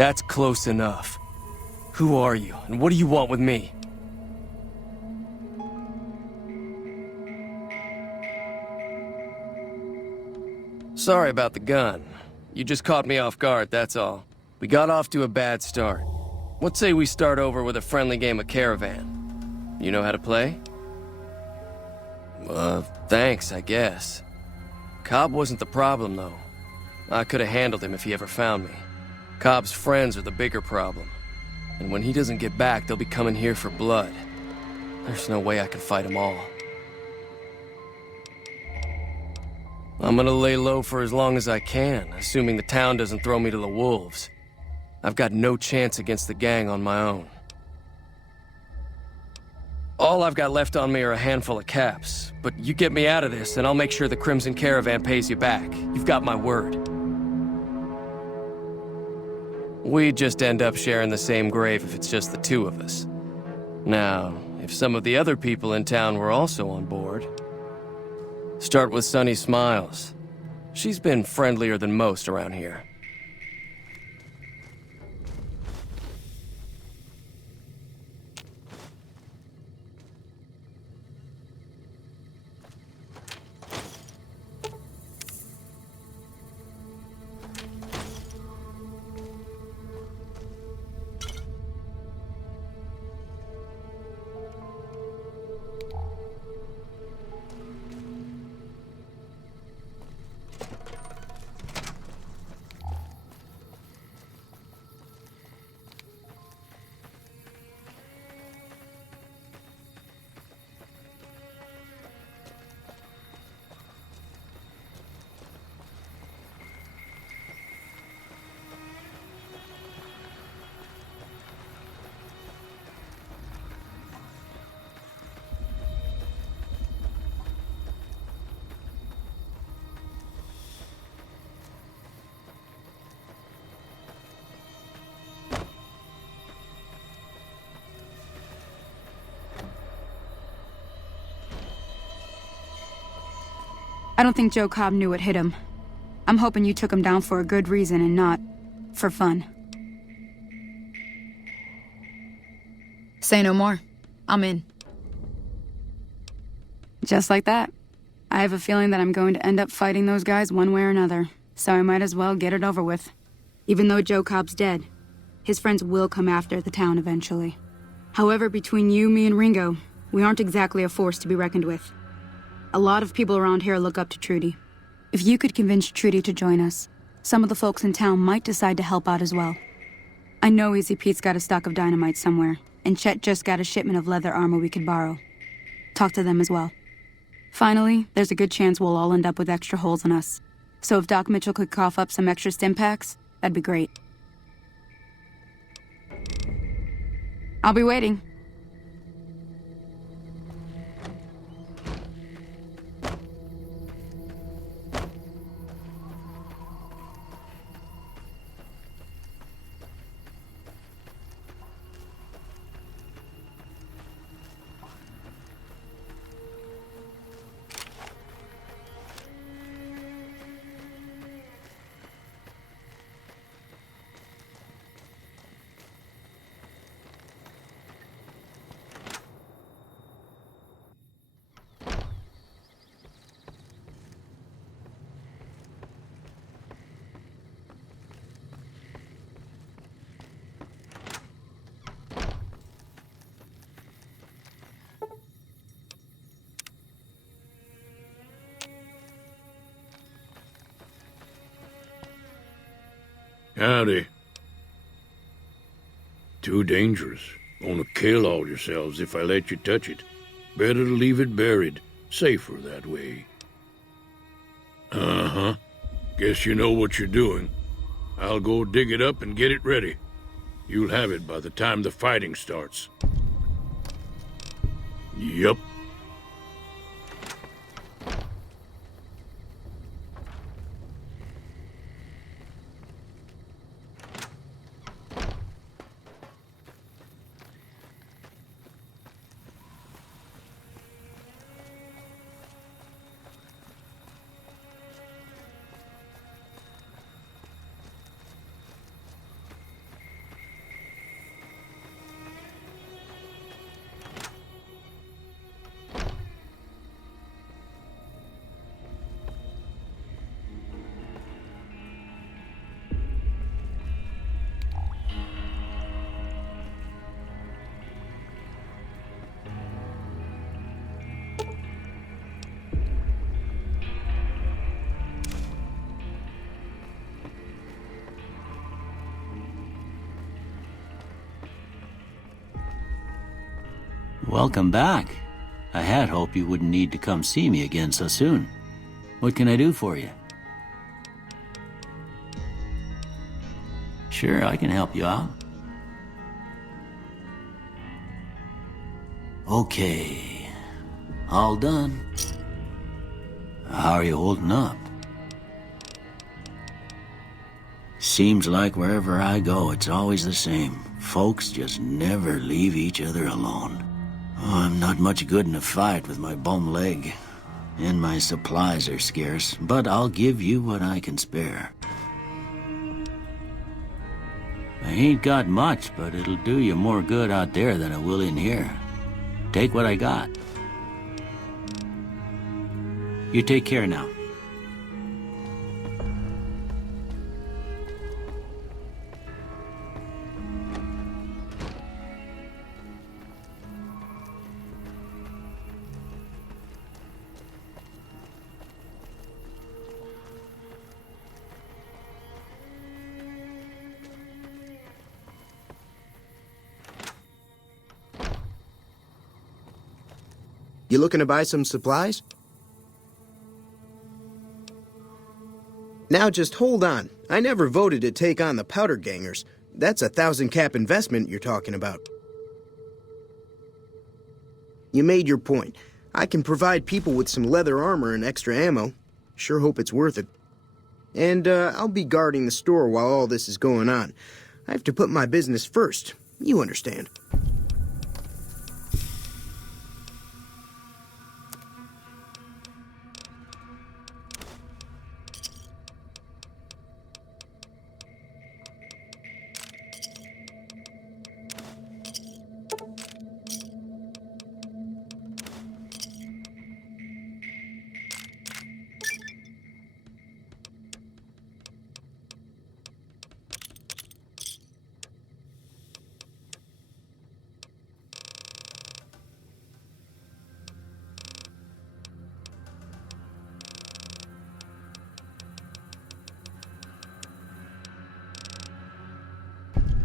That's close enough. Who are you, and what do you want with me? Sorry about the gun. You just caught me off guard, that's all. We got off to a bad start. What say we start over with a friendly game of Caravan? You know how to play? Thanks, I guess. Cobb wasn't the problem, though. I could have handled him if he ever found me. Cobb's friends are the bigger problem. And when he doesn't get back, they'll be coming here for blood. There's no way I can fight them all. I'm gonna lay low for as long as I can, assuming the town doesn't throw me to the wolves. I've got no chance against the gang on my own. All I've got left on me are a handful of caps, but you get me out of this and I'll make sure the Crimson Caravan pays you back. You've got my word. We'd just end up sharing the same grave if it's just the two of us. Now, if some of the other people in town were also on board... Start with Sunny Smiles. She's been friendlier than most around here. I don't think Joe Cobb knew what hit him. I'm hoping you took him down for a good reason and not for fun. Say no more. I'm in. Just like that. I have a feeling that I'm going to end up fighting those guys one way or another, so I might as well get it over with. Even though Joe Cobb's dead, his friends will come after the town eventually. However, between you, me, and Ringo, we aren't exactly a force to be reckoned with. A lot of people around here look up to Trudy. If you could convince Trudy to join us, some of the folks in town might decide to help out as well. I know Easy Pete's got a stock of dynamite somewhere, and Chet just got a shipment of leather armor we could borrow. Talk to them as well. Finally, there's a good chance we'll all end up with extra holes in us. So if Doc Mitchell could cough up some extra stim packs, that'd be great. I'll be waiting. Howdy. Too dangerous. Gonna kill all yourselves if I let you touch it. Better to leave it buried. Safer that way. Uh-huh. Guess you know what you're doing. I'll go dig it up and get it ready. You'll have it by the time the fighting starts. Yup. Welcome back. I had hoped you wouldn't need to come see me again so soon. What can I do for you? Sure, I can help you out. Okay. All done. How are you holding up? Seems like wherever I go, it's always the same. Folks just never leave each other alone. Oh, I'm not much good in a fight with my bum leg. And my supplies are scarce, but I'll give you what I can spare. I ain't got much, but it'll do you more good out there than it will in here. Take what I got. You take care now. You looking to buy some supplies? Now just hold on. I never voted to take on the Powder Gangers. That's a 1,000-cap investment you're talking about. You made your point. I can provide people with some leather armor and extra ammo. Sure hope it's worth it. And I'll be guarding the store while all this is going on. I have to put my business first. You understand.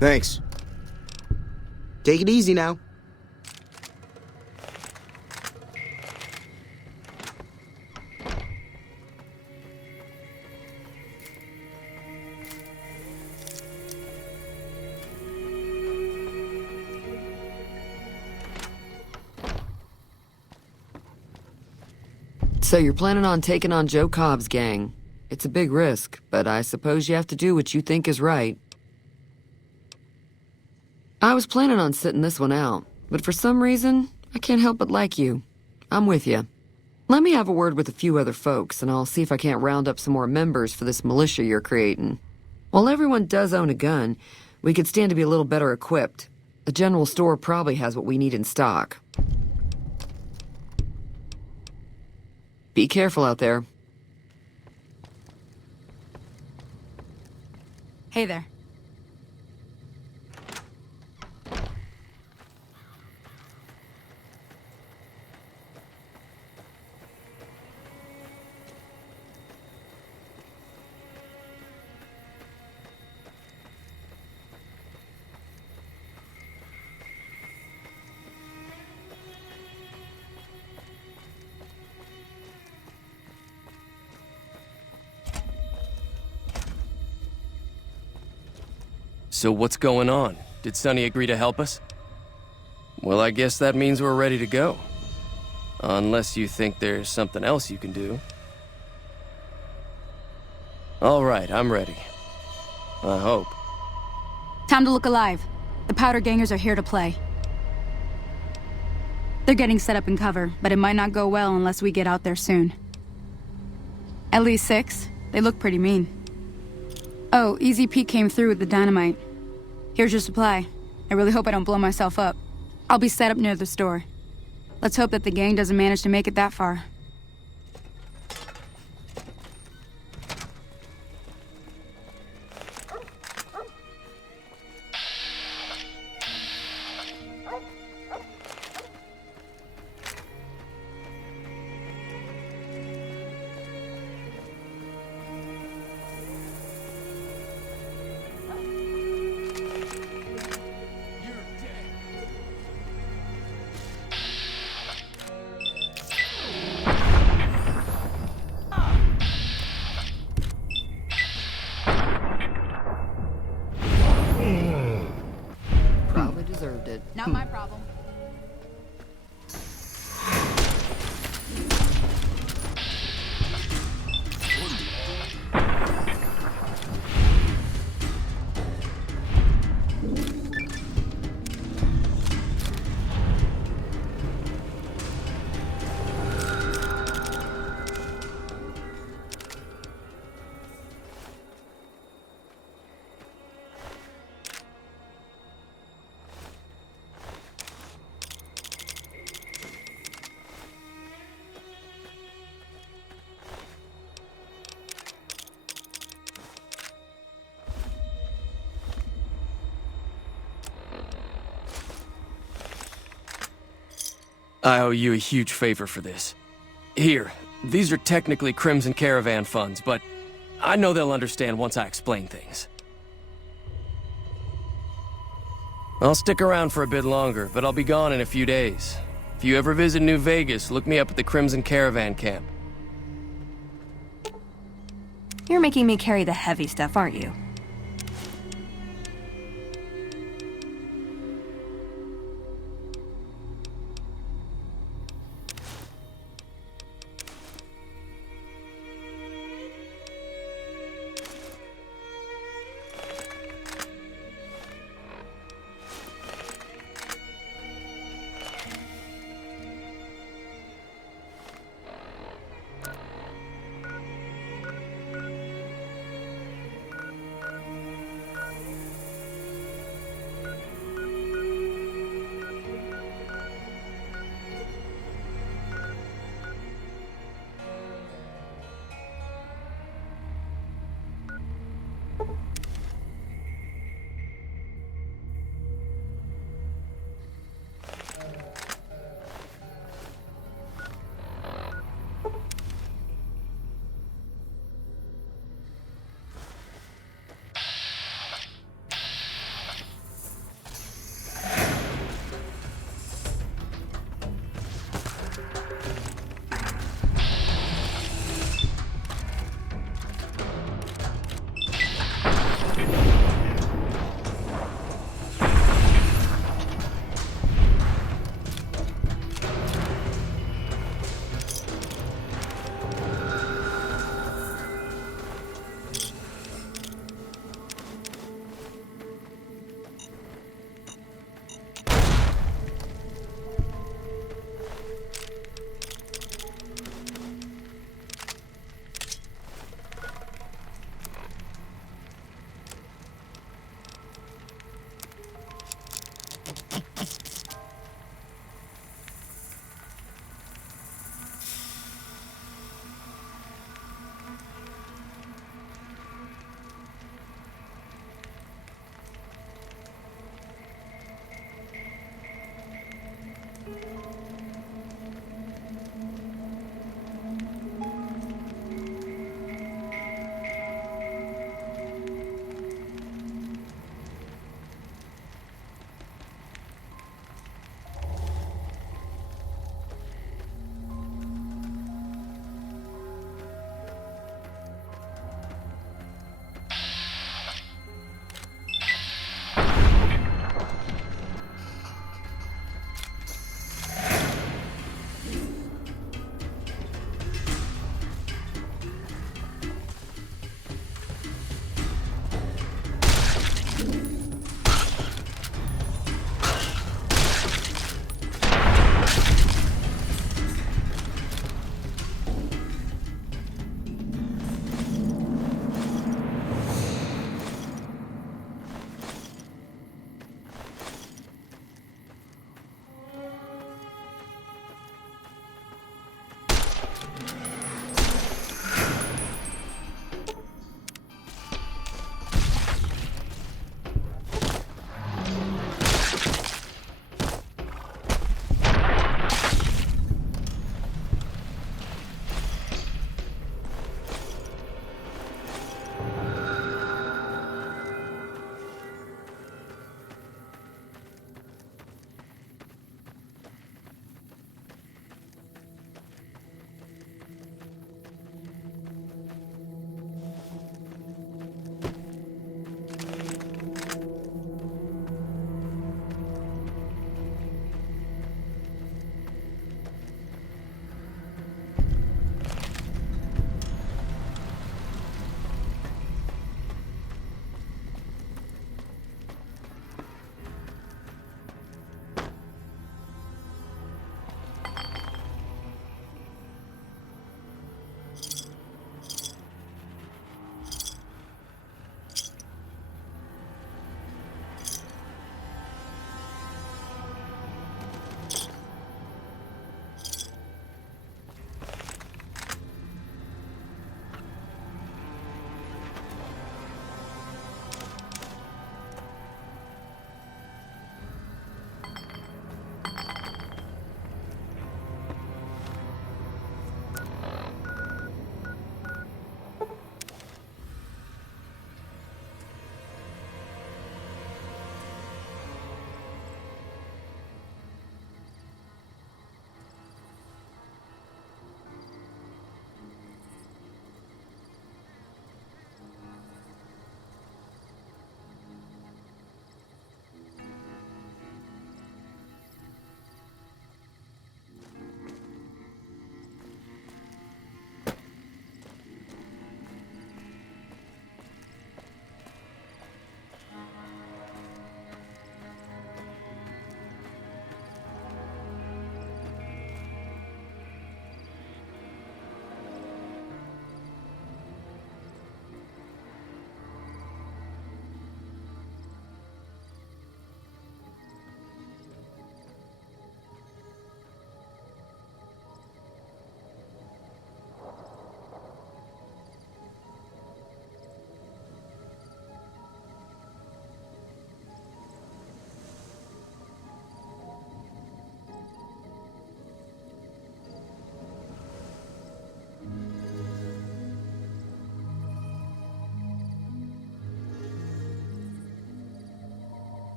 Thanks. Take it easy now. So you're planning on taking on Joe Cobb's gang. It's a big risk, but I suppose you have to do what you think is right. I was planning on sitting this one out, but for some reason, I can't help but like you. I'm with you. Let me have a word with a few other folks, and I'll see if I can't round up some more members for this militia you're creating. While everyone does own a gun, we could stand to be a little better equipped. The general store probably has what we need in stock. Be careful out there. Hey there. So what's going on? Did Sonny agree to help us? Well, I guess that means we're ready to go. Unless you think there's something else you can do. All right, I'm ready. I hope. Time to look alive. The Powder Gangers are here to play. They're getting set up in cover, but it might not go well unless we get out there soon. At least 6. They look pretty mean. Oh, Easy Pete came through with the dynamite. Here's your supply. I really hope I don't blow myself up. I'll be set up near the store. Let's hope that the gang doesn't manage to make it that far. I owe you a huge favor for this. Here, these are technically Crimson Caravan funds, but I know they'll understand once I explain things. I'll stick around for a bit longer, but I'll be gone in a few days. If you ever visit New Vegas, look me up at the Crimson Caravan camp. You're making me carry the heavy stuff, aren't you?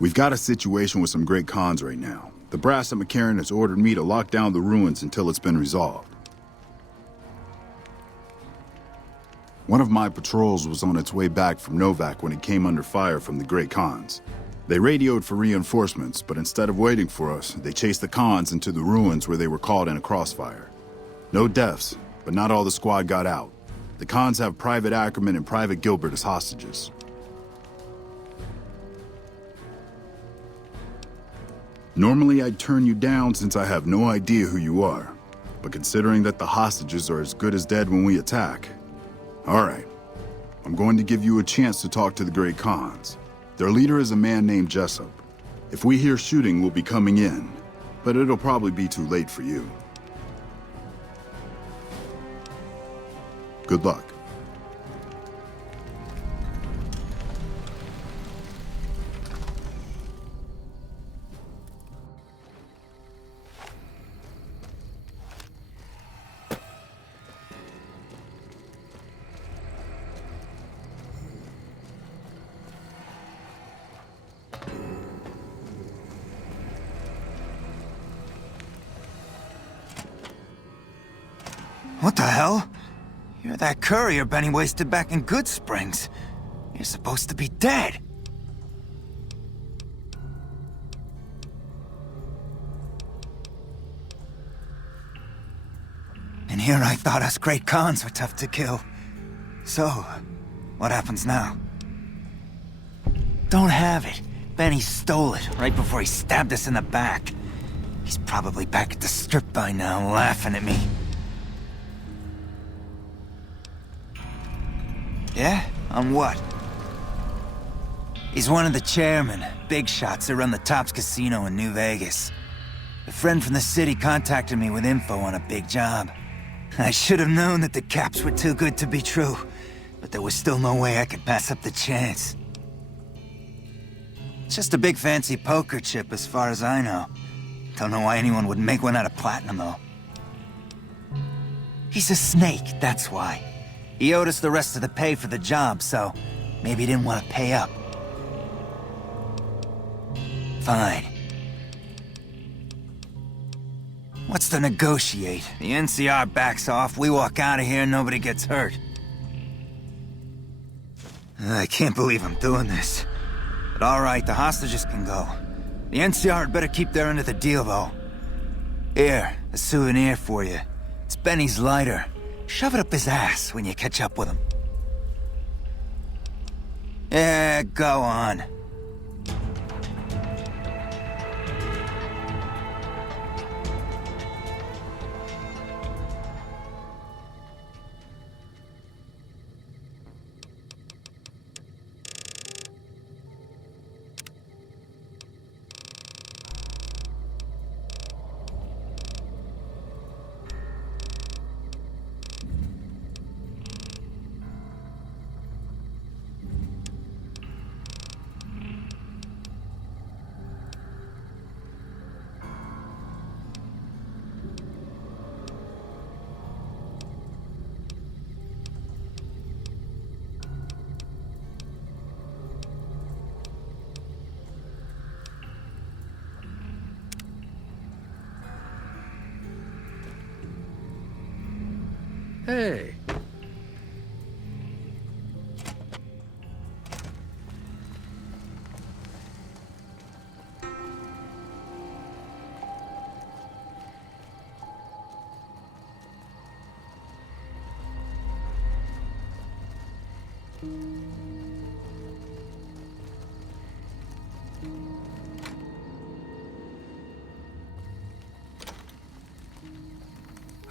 We've got a situation with some great cons right now. The brass at McCarran has ordered me to lock down the ruins until it's been resolved. One of my patrols was on its way back from Novak when it came under fire from the Great Khans. They radioed for reinforcements, but instead of waiting for us, they chased the Khans into the ruins where they were caught in a crossfire. No deaths, but not all the squad got out. The Khans have Private Ackerman and Private Gilbert as hostages. Normally I'd turn you down since I have no idea who you are, but considering that the hostages are as good as dead when we attack, all right, I'm going to give you a chance to talk to the Great Khans. Their leader is a man named Jessup. If we hear shooting, we'll be coming in, but it'll probably be too late for you. Good luck. What the hell? You're that courier Benny wasted back in Good Springs. You're supposed to be dead. And here I thought us Great Khans were tough to kill. So, what happens now? Don't have it. Benny stole it right before he stabbed us in the back. He's probably back at the strip by now, laughing at me. Yeah? On what? He's one of the chairmen, big shots that run the Tops Casino in New Vegas. A friend from the city contacted me with info on a big job. I should have known that the caps were too good to be true, but there was still no way I could pass up the chance. It's just a big fancy poker chip as far as I know. Don't know why anyone would make one out of platinum though. He's a snake, that's why. He owed us the rest of the pay for the job, so maybe he didn't want to pay up. Fine. What's to negotiate? The NCR backs off, we walk out of here, nobody gets hurt. I can't believe I'm doing this. But alright, the hostages can go. The NCR had better keep their end of the deal, though. Here, a souvenir for you. It's Benny's lighter. Shove it up his ass when you catch up with him. Yeah, go on. Hey.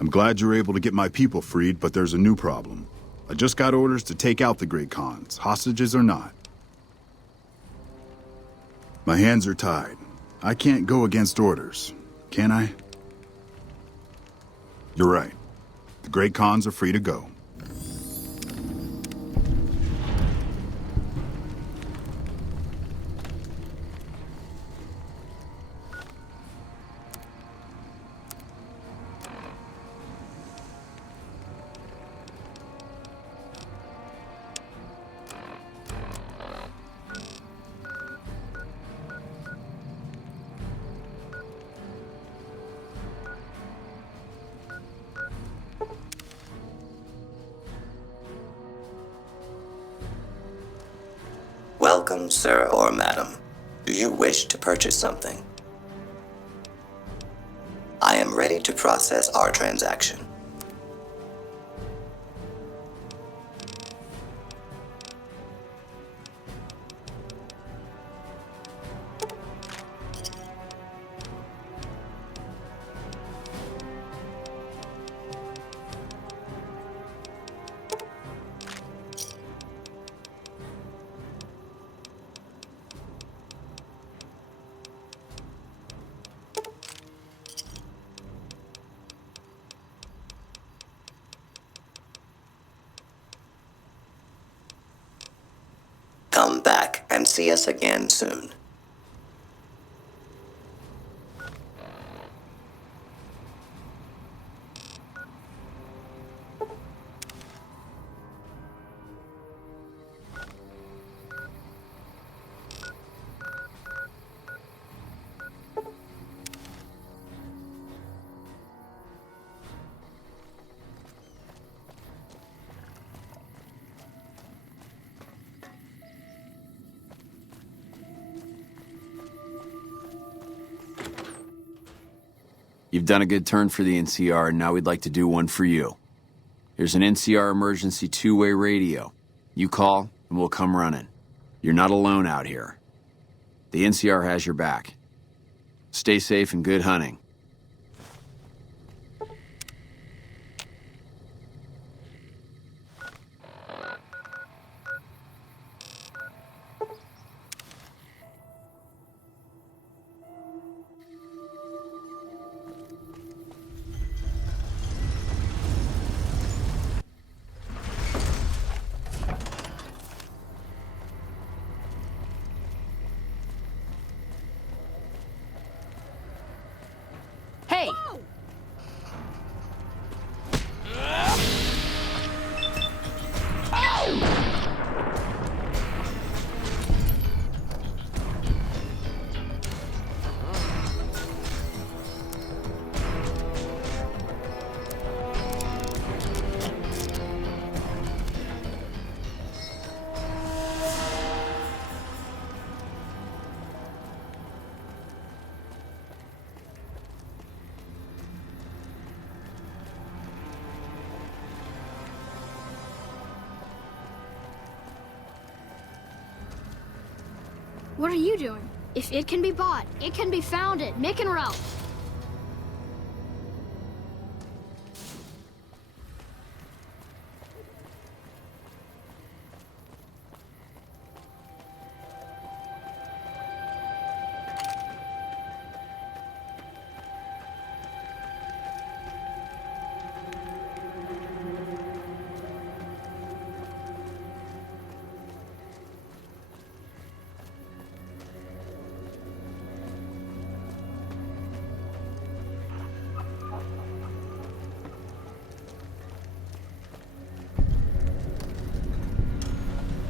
I'm glad you're able to get my people freed, but there's a new problem. I just got orders to take out the Great Khans, hostages or not. My hands are tied. I can't go against orders, can I? You're right. The Great Khans are free to go. Welcome, sir or madam. Do you wish to purchase something? I am ready to process our transaction. Come back and see us again soon. You've done a good turn for the NCR, and now we'd like to do one for you. Here's an NCR emergency two-way radio. You call, and we'll come running. You're not alone out here. The NCR has your back. Stay safe and good hunting. Hey! What are you doing? If it can be bought, it can be founded. Mick and Ralph.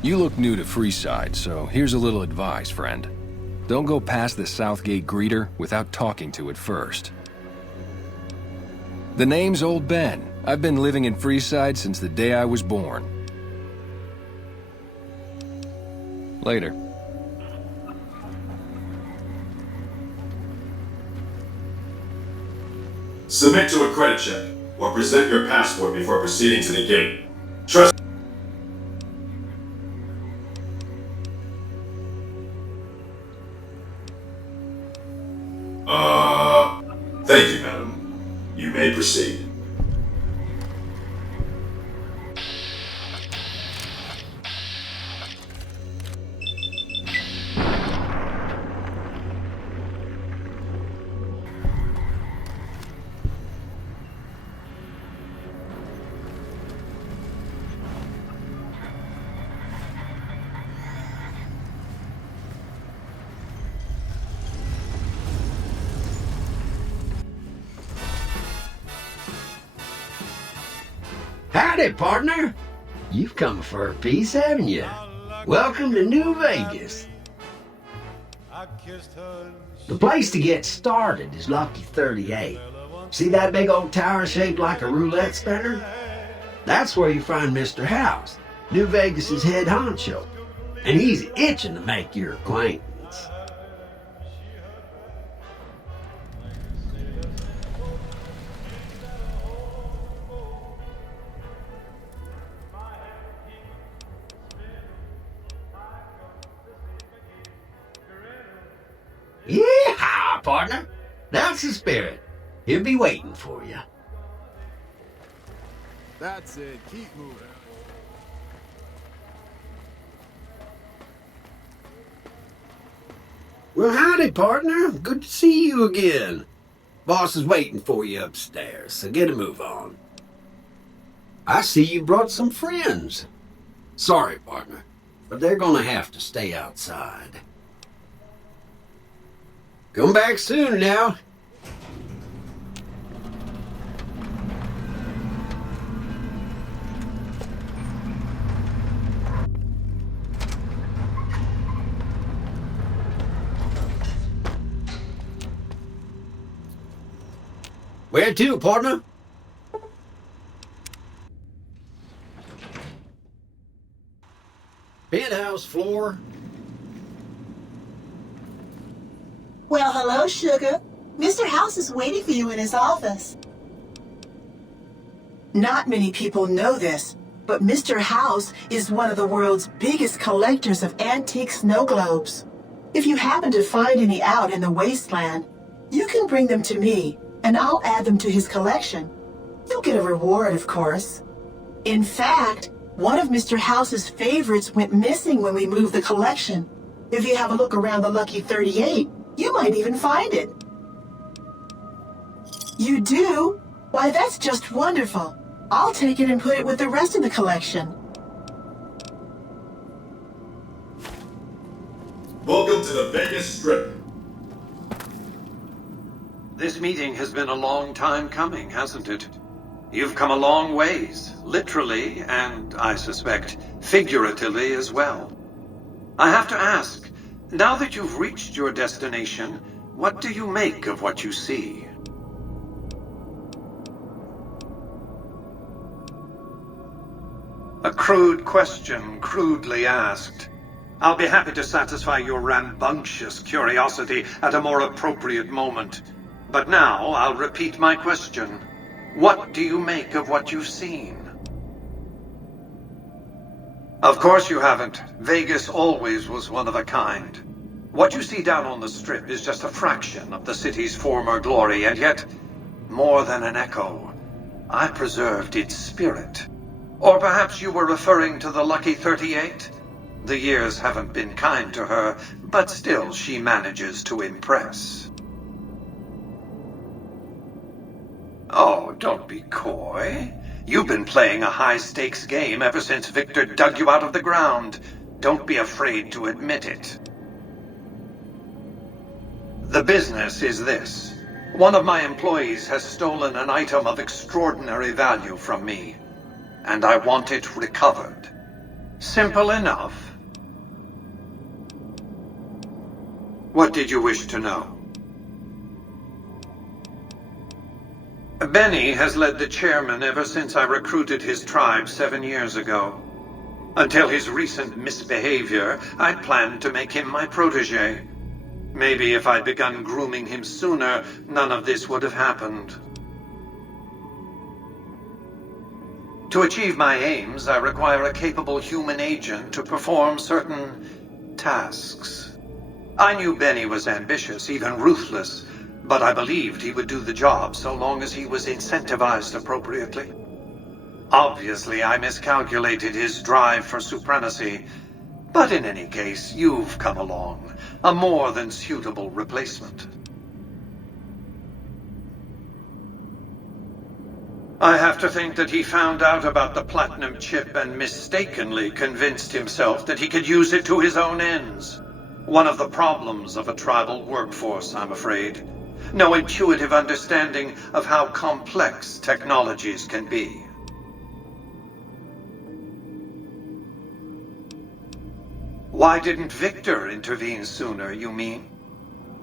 You look new to Freeside, so here's a little advice, friend. Don't go past the Southgate greeter without talking to it first. The name's Old Ben. I've been living in Freeside since the day I was born. Later. Submit to a credit check, or present your passport before proceeding to the gate. Trust. Thank you, madam. You may proceed. Howdy, partner. You've come for a piece, haven't you? Welcome to New Vegas. The place to get started is Lucky 38. See that big old tower shaped like a roulette spinner? That's where you find Mr. House, New Vegas's head honcho. and he's itching to make your acquaintance. Yeah, partner. That's the spirit. He'll be waiting for you. That's it. Keep moving. Well, howdy, partner. Good to see you again. Boss is waiting for you upstairs, so get a move on. I see you brought some friends. Sorry, partner, but they're gonna have to stay outside. Come back soon now. Where to, partner? Penthouse floor. Well, hello, sugar. Mr. House is waiting for you in his office. Not many people know this, but Mr. House is one of the world's biggest collectors of antique snow globes. If you happen to find any out in the wasteland, you can bring them to me, and I'll add them to his collection. You'll get a reward, of course. In fact, one of Mr. House's favorites went missing when we moved the collection. If you have a look around the Lucky 38, you might even find it. You do? Why, that's just wonderful. I'll take it and put it with the rest of the collection. Welcome to the Vegas Strip. This meeting has been a long time coming, hasn't it? You've come a long ways, literally, and I suspect figuratively as well. I have to ask, now that you've reached your destination, what do you make of what you see? A crude question, crudely asked. I'll be happy to satisfy your rambunctious curiosity at a more appropriate moment. But now I'll repeat my question. What do you make of what you've seen? Of course you haven't. Vegas always was one of a kind. What you see down on the Strip is just a fraction of the city's former glory, and yet, more than an echo, I preserved its spirit. Or perhaps you were referring to the Lucky 38? The years haven't been kind to her, but still she manages to impress. Oh, don't be coy. You've been playing a high-stakes game ever since Victor dug you out of the ground. Don't be afraid to admit it. The business is this. One of my employees has stolen an item of extraordinary value from me, and I want it recovered. Simple enough. What did you wish to know? Benny has led the chairman ever since I recruited his tribe 7 years ago. Until his recent misbehavior, I'd planned to make him my protege. Maybe if I'd begun grooming him sooner, none of this would have happened. To achieve my aims, I require a capable human agent to perform certain tasks. I knew Benny was ambitious, even ruthless, but I believed he would do the job so long as he was incentivized appropriately. Obviously, I miscalculated his drive for supremacy, but in any case, you've come along, a more than suitable replacement. I have to think that he found out about the platinum chip and mistakenly convinced himself that he could use it to his own ends. One of the problems of a tribal workforce, I'm afraid. No intuitive understanding of how complex technologies can be. Why didn't Victor intervene sooner, you mean?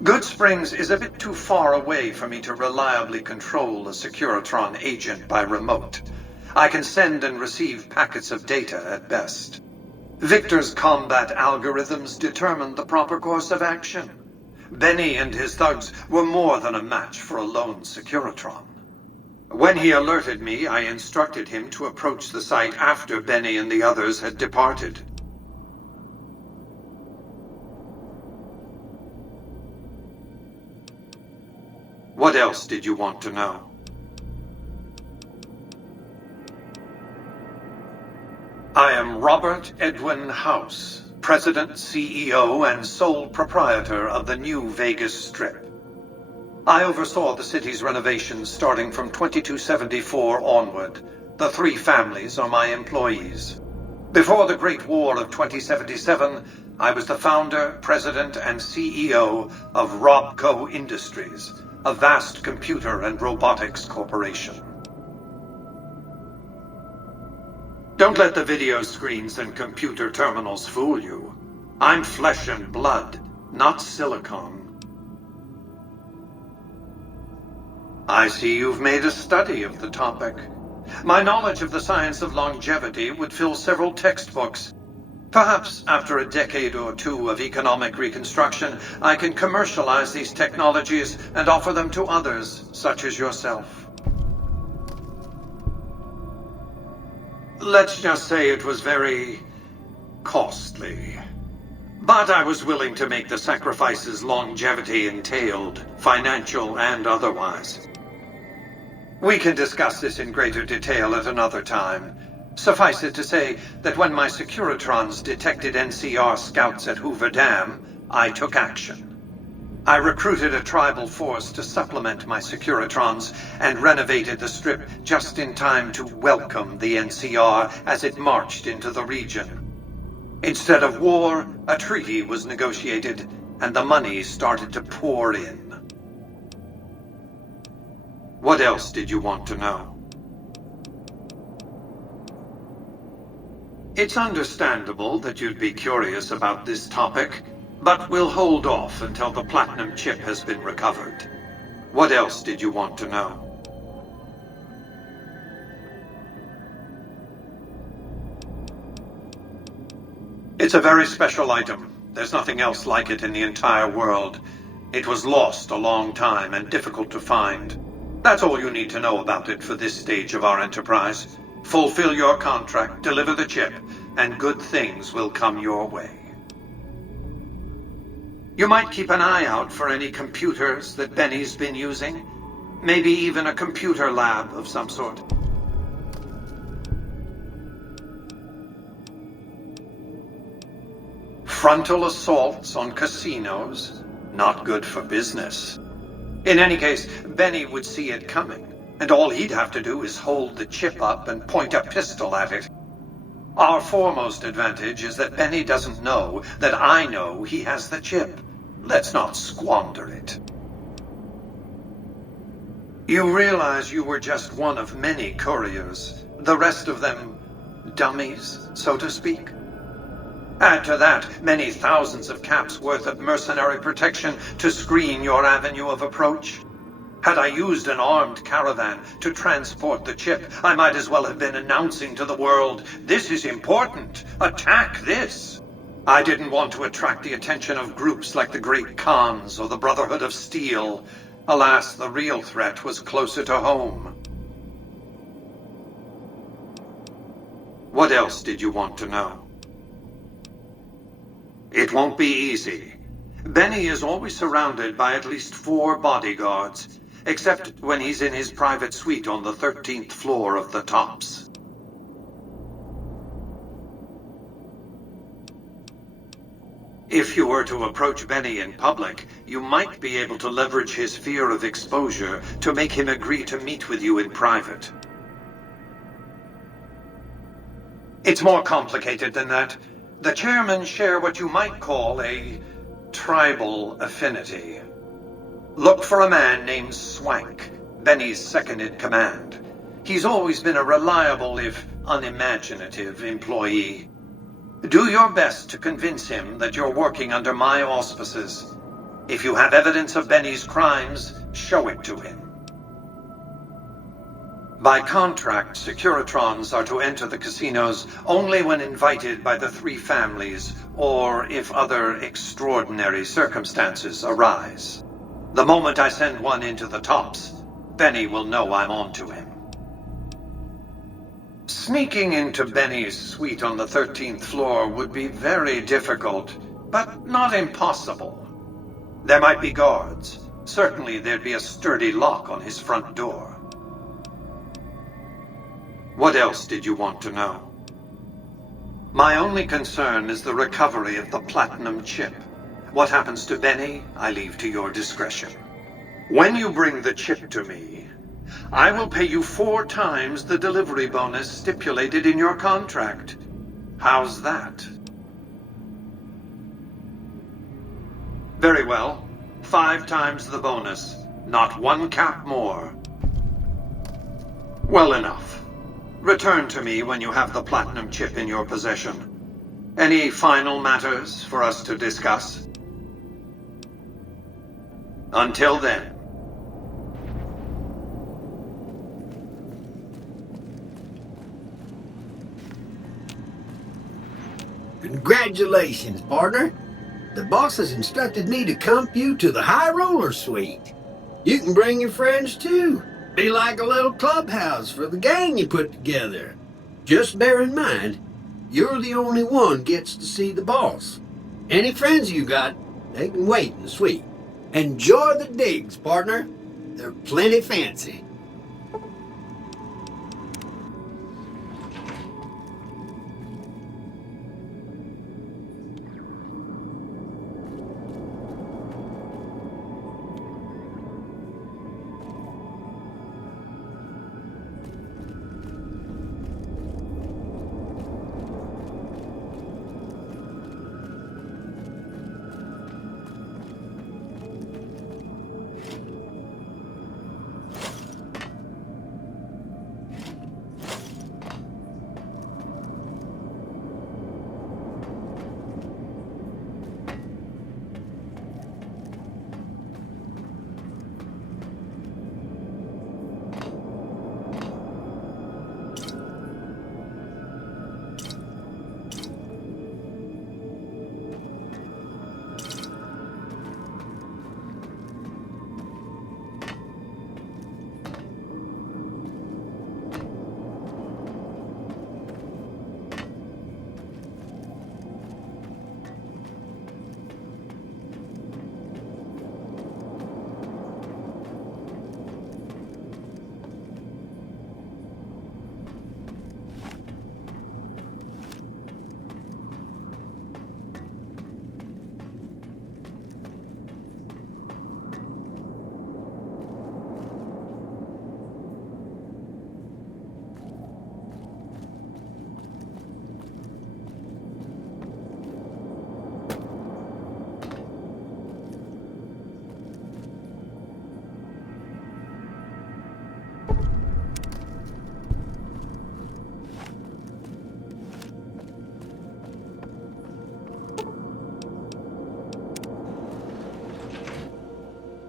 Goodsprings is a bit too far away for me to reliably control a Securitron agent by remote. I can send and receive packets of data at best. Victor's combat algorithms determined the proper course of action. Benny and his thugs were more than a match for a lone Securitron. When he alerted me, I instructed him to approach the site after Benny and the others had departed. What else did you want to know? I am Robert Edwin House, President, CEO, and sole proprietor of the New Vegas Strip. I oversaw the city's renovations starting from 2274 onward. The three families are my employees. Before the Great War of 2077, I was the founder, president, and CEO of Robco Industries, a vast computer and robotics corporation. Don't let the video screens and computer terminals fool you. I'm flesh and blood, not silicone. I see you've made a study of the topic. My knowledge of the science of longevity would fill several textbooks. Perhaps after a decade or two of economic reconstruction, I can commercialize these technologies and offer them to others, such as yourself. Let's just say it was very costly. But I was willing to make the sacrifices longevity entailed, financial and otherwise. We can discuss this in greater detail at another time. Suffice it to say that when my Securitrons detected NCR scouts at Hoover Dam, I took action. I recruited a tribal force to supplement my Securitrons and renovated the Strip just in time to welcome the NCR as it marched into the region. Instead of war, a treaty was negotiated, and the money started to pour in. What else did you want to know? It's understandable that you'd be curious about this topic, but we'll hold off until the platinum chip has been recovered. What else did you want to know? It's a very special item. There's nothing else like it in the entire world. It was lost a long time and difficult to find. That's all you need to know about it for this stage of our enterprise. Fulfill your contract, deliver the chip, and good things will come your way. You might keep an eye out for any computers that Benny's been using. Maybe even a computer lab of some sort. Frontal assaults on casinos? Not good for business. In any case, Benny would see it coming, and all he'd have to do is hold the chip up and point a pistol at it. Our foremost advantage is that Benny doesn't know that I know he has the chip. Let's not squander it. You realize you were just one of many couriers, the rest of them dummies, so to speak? Add to that many thousands of caps worth of mercenary protection to screen your avenue of approach. Had I used an armed caravan to transport the chip, I might as well have been announcing to the world, "This is important. Attack this." I didn't want to attract the attention of groups like the Great Khans or the Brotherhood of Steel. Alas, the real threat was closer to home. What else did you want to know? It won't be easy. Benny is always surrounded by at least 4 bodyguards, except when he's in his private suite on the 13th floor of the Tops. If you were to approach Benny in public, you might be able to leverage his fear of exposure to make him agree to meet with you in private. It's more complicated than that. The chairmen share what you might call a tribal affinity. Look for a man named Swank, Benny's second-in-command. He's always been a reliable, if unimaginative, employee. Do your best to convince him that you're working under my auspices. If you have evidence of Benny's crimes, show it to him. By contract, Securitrons are to enter the casinos only when invited by the three families, or if other extraordinary circumstances arise. The moment I send one into the tops, Benny will know I'm on to him. Sneaking into Benny's suite on the 13th floor would be very difficult, but not impossible. There might be guards. Certainly there'd be a sturdy lock on his front door. What else did you want to know? My only concern is the recovery of the platinum chip. What happens to Benny, I leave to your discretion. When you bring the chip to me, I will pay you 4 times the delivery bonus stipulated in your contract. How's that? Very well. 5 times the bonus. Not 1 cap more. Well enough. Return to me when you have the platinum chip in your possession. Any final matters for us to discuss? Until then. Congratulations, partner. The boss has instructed me to comp you to the High Roller Suite. You can bring your friends too. Be like a little clubhouse for the gang you put together. Just bear in mind, you're the only one gets to see the boss. Any friends you got, they can wait in the suite. Enjoy the digs, partner. They're plenty fancy.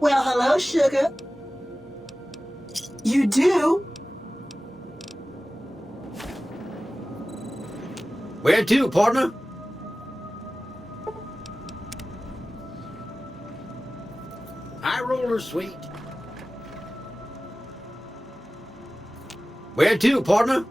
Well, hello, sugar. You do? Where to, partner? High Roller Suite. Where to, partner?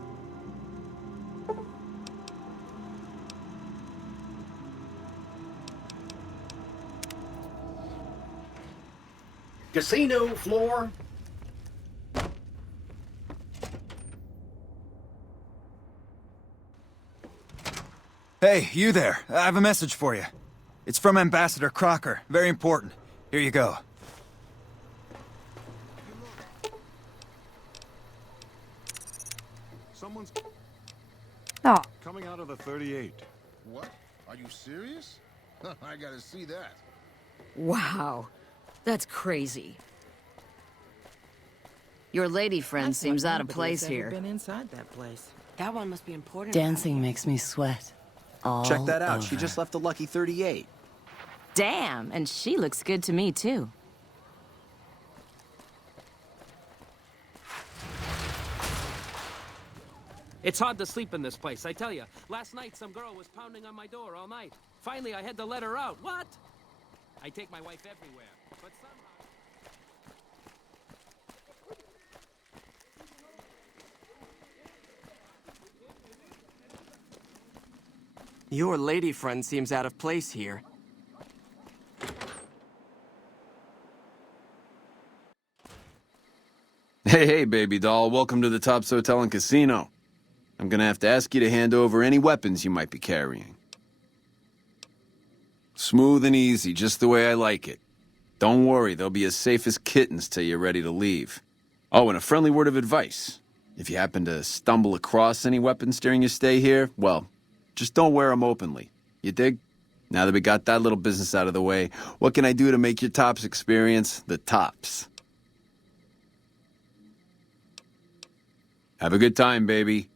Casino floor. Hey, you there. I have a message for you. It's from Ambassador Crocker. Very important. Here you go. Someone's Oh. coming out of the 38. What? Are you serious? I gotta see that. Wow. That's crazy. Your lady friend seems out of place here. Been inside that place. That one must be important. Dancing makes me sweat. Check that out. Over. She just left the Lucky 38. Damn, and she looks good to me, too. It's hard to sleep in this place, I tell you. Last night, some girl was pounding on my door all night. Finally, I had to let her out. What? I take my wife everywhere, but somehow... Your lady friend seems out of place here. Hey, baby doll. Welcome to the Tops Hotel and Casino. I'm gonna have to ask you to hand over any weapons you might be carrying. Smooth and easy, just the way I like it. Don't worry, they'll be as safe as kittens till you're ready to leave. Oh, and a friendly word of advice. If you happen to stumble across any weapons during your stay here, well, just don't wear them openly. You dig? Now that we got that little business out of the way, what can I do to make your Tops experience the tops? Have a good time, baby.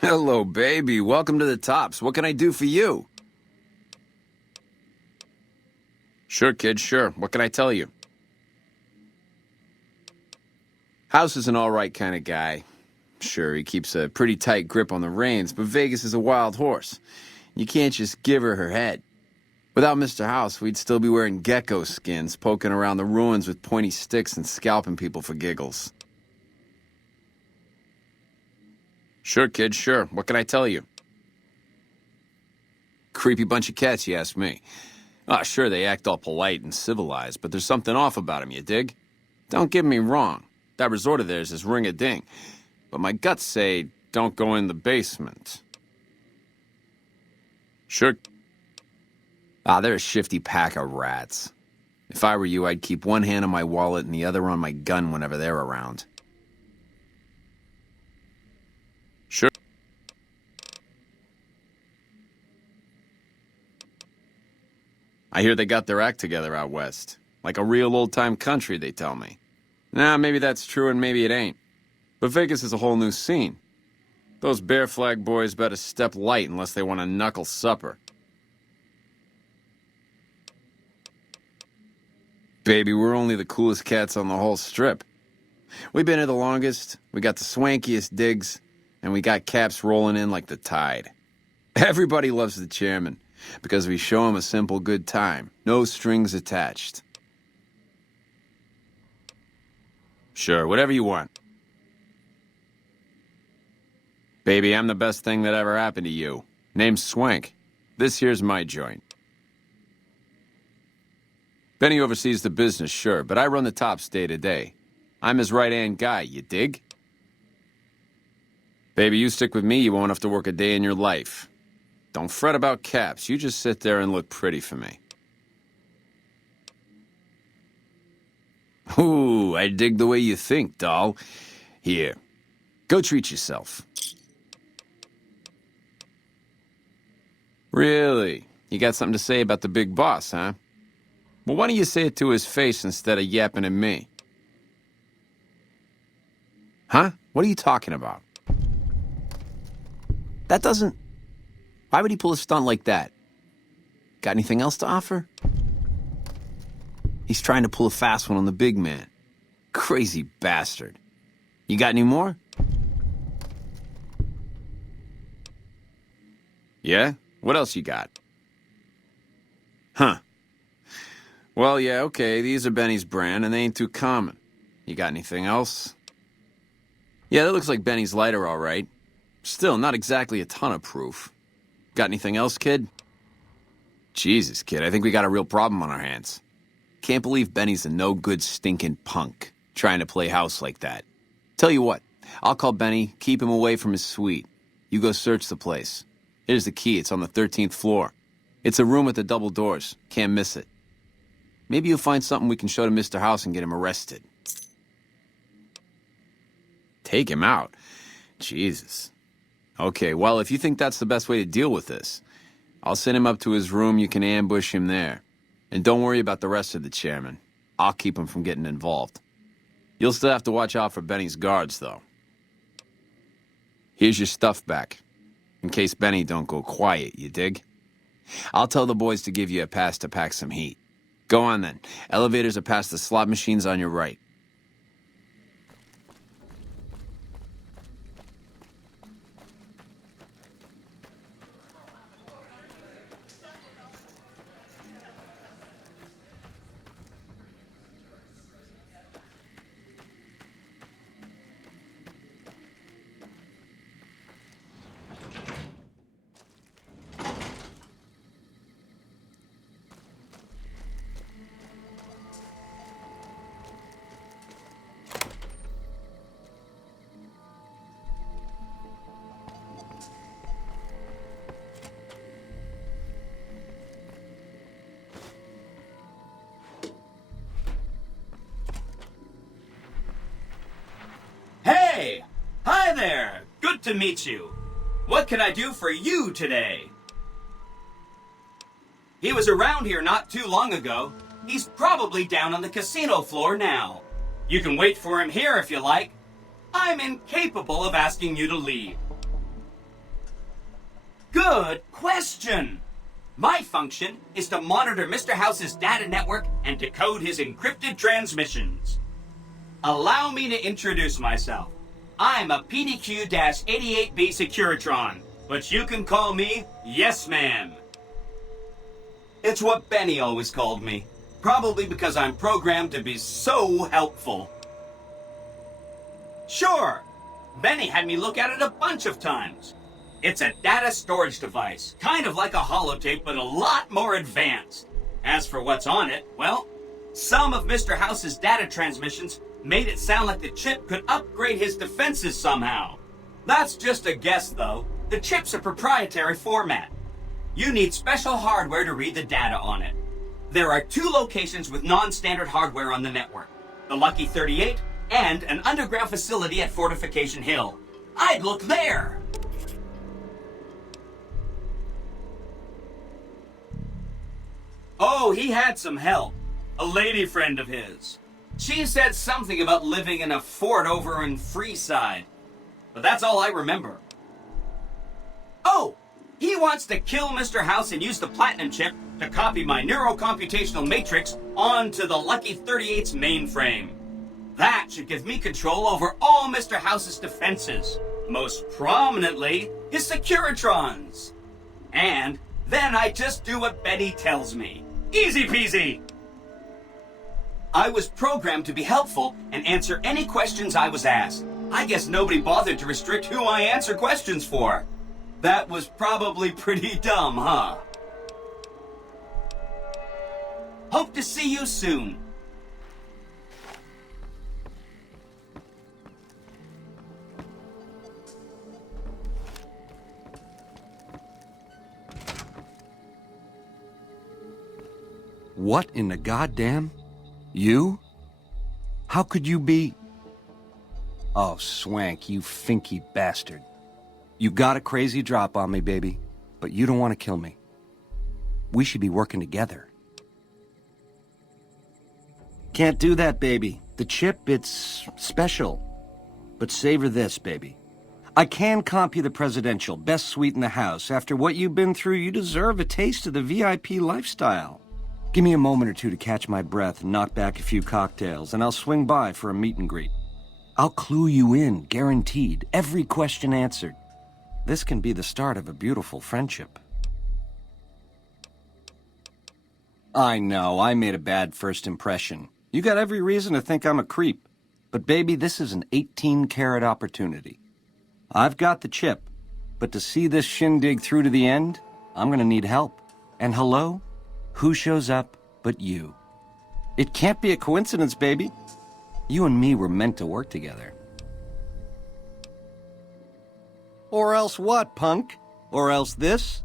Hello, baby. Welcome to the Tops. What can I do for you? Sure, kid, sure. What can I tell you? House is an all-right kind of guy. Sure, he keeps a pretty tight grip on the reins, but Vegas is a wild horse. You can't just give her head. Without Mr. House, we'd still be wearing gecko skins, poking around the ruins with pointy sticks and scalping people for giggles. Sure, kid, sure. What can I tell you? Creepy bunch of cats, you ask me. Ah, sure, they act all polite and civilized, but there's something off about them, you dig? Don't get me wrong. That resort of theirs is ring-a-ding. But my guts say, don't go in the basement. Sure. Ah, they're a shifty pack of rats. If I were you, I'd keep one hand on my wallet and the other on my gun whenever they're around. Sure. I hear they got their act together out west. Like a real old-time country, they tell me. Nah, maybe that's true and maybe it ain't. But Vegas is a whole new scene. Those Bear Flag boys better step light unless they want a knuckle supper. Baby, we're only the coolest cats on the whole strip. We've been here the longest, we got the swankiest digs, and we got caps rolling in like the tide. Everybody loves the chairman, because we show him a simple good time, no strings attached. Sure, whatever you want. Baby, I'm the best thing that ever happened to you. Name's Swank. This here's my joint. Benny oversees the business, sure, but I run the Tops day to day. I'm his right-hand guy, you dig? Baby, you stick with me, you won't have to work a day in your life. Don't fret about caps, you just sit there and look pretty for me. Ooh, I dig the way you think, doll. Here, go treat yourself. Really? You got something to say about the big boss, huh? Well, why don't you say it to his face instead of yapping at me? Huh? What are you talking about? That doesn't... Why would he pull a stunt like that? Got anything else to offer? He's trying to pull a fast one on the big man. Crazy bastard. You got any more? Yeah? What else you got? Huh. Well, yeah, okay, these are Benny's brand, and they ain't too common. You got anything else? Yeah, that looks like Benny's lighter, all right. Still, not exactly a ton of proof. Got anything else, kid? Jesus, kid, I think we got a real problem on our hands. Can't believe Benny's a no-good stinking punk, trying to play house like that. Tell you what, I'll call Benny, keep him away from his suite. You go search the place. Here's the key, it's on the 13th floor. It's a room with the double doors, can't miss it. Maybe you'll find something we can show to Mr. House and get him arrested. Take him out? Jesus. Okay, well, if you think that's the best way to deal with this, I'll send him up to his room, you can ambush him there. And don't worry about the rest of the chairman. I'll keep him from getting involved. You'll still have to watch out for Benny's guards, though. Here's your stuff back, in case Benny don't go quiet, you dig? I'll tell the boys to give you a pass to pack some heat. Go on then. Elevators are past the slot machines on your right. Hey! Hi there! Good to meet you. What can I do for you today? He was around here not too long ago. He's probably down on the casino floor now. You can wait for him here if you like. I'm incapable of asking you to leave. Good question! My function is to monitor Mr. House's data network and decode his encrypted transmissions. Allow me to introduce myself. I'm a PDQ-88B Securitron, but you can call me Yes Man. It's what Benny always called me, probably because I'm programmed to be so helpful. Sure, Benny had me look at it a bunch of times. It's a data storage device, kind of like a holotape, but a lot more advanced. As for what's on it, well, some of Mr. House's data transmissions made it sound like the chip could upgrade his defenses somehow. That's just a guess, though. The chip's a proprietary format. You need special hardware to read the data on it. There are 2 locations with non-standard hardware on the network. The Lucky 38 and an underground facility at Fortification Hill. I'd look there! Oh, he had some help. A lady friend of his. She said something about living in a fort over in Freeside. But that's all I remember. Oh! He wants to kill Mr. House and use the Platinum chip to copy my neurocomputational matrix onto the Lucky 38's mainframe. That should give me control over all Mr. House's defenses. Most prominently, his Securitrons. And then I just do what Betty tells me. Easy peasy! I was programmed to be helpful and answer any questions I was asked. I guess nobody bothered to restrict who I answer questions for. That was probably pretty dumb, huh? Hope to see you soon. What in the goddamn? You? How could you be... Oh, Swank, you finky bastard. You got a crazy drop on me, baby, but you don't want to kill me. We should be working together. Can't do that, baby. The chip, it's special. But savor this, baby. I can comp you the presidential, best suite in the house. After what you've been through, you deserve a taste of the VIP lifestyle. Give me a moment or two to catch my breath and knock back a few cocktails, and I'll swing by for a meet and greet. I'll clue you in, guaranteed. Every question answered. This can be the start of a beautiful friendship. I know, I made a bad first impression. You got every reason to think I'm a creep. But baby, this is an 18-carat opportunity. I've got the chip, but to see this shindig through to the end, I'm gonna need help. And hello? Who shows up but you? It can't be a coincidence, baby. You and me were meant to work together. Or else what, punk? Or else this?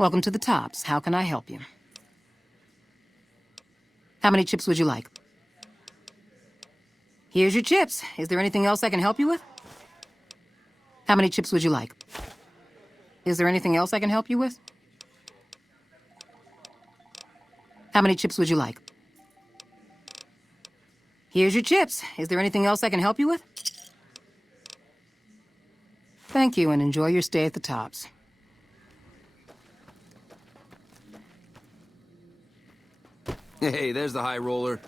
Welcome to the Tops. How can I help you? How many chips would you like? Here's your chips. Is there anything else I can help you with? How many chips would you like? Is there anything else I can help you with? How many chips would you like? Here's your chips. Is there anything else I can help you with? Thank you, and enjoy your stay at the Tops. Hey, there's the high roller.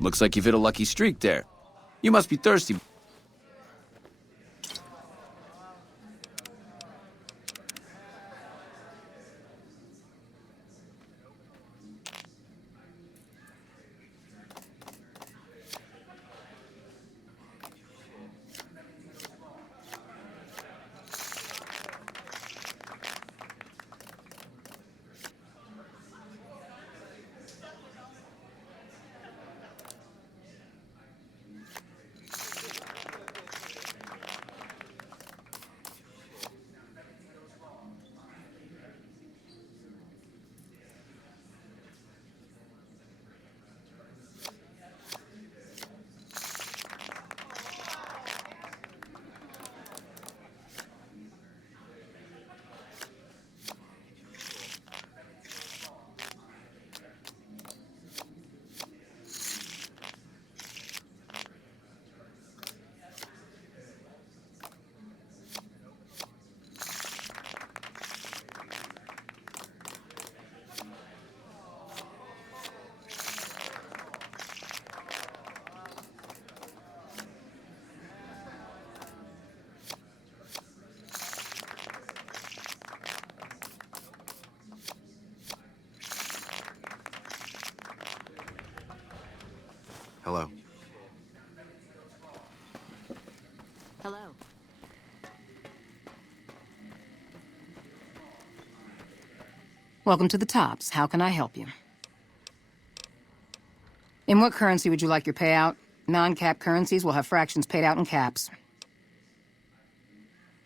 Looks like you've hit a lucky streak there. You must be thirsty. Hello. Hello. Welcome to the Tops. How can I help you? In what currency would you like your payout? Non-cap currencies will have fractions paid out in caps.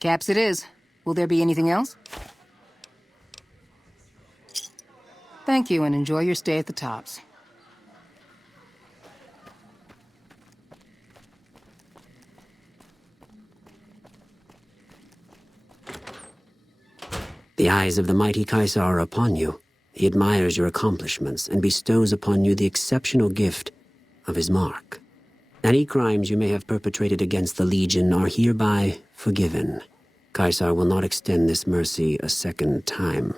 Caps it is. Will there be anything else? Thank you, and enjoy your stay at the Tops. The eyes of the mighty Caesar are upon you. He admires your accomplishments and bestows upon you the exceptional gift of his mark. Any crimes you may have perpetrated against the Legion are hereby forgiven. Caesar will not extend this mercy a second time.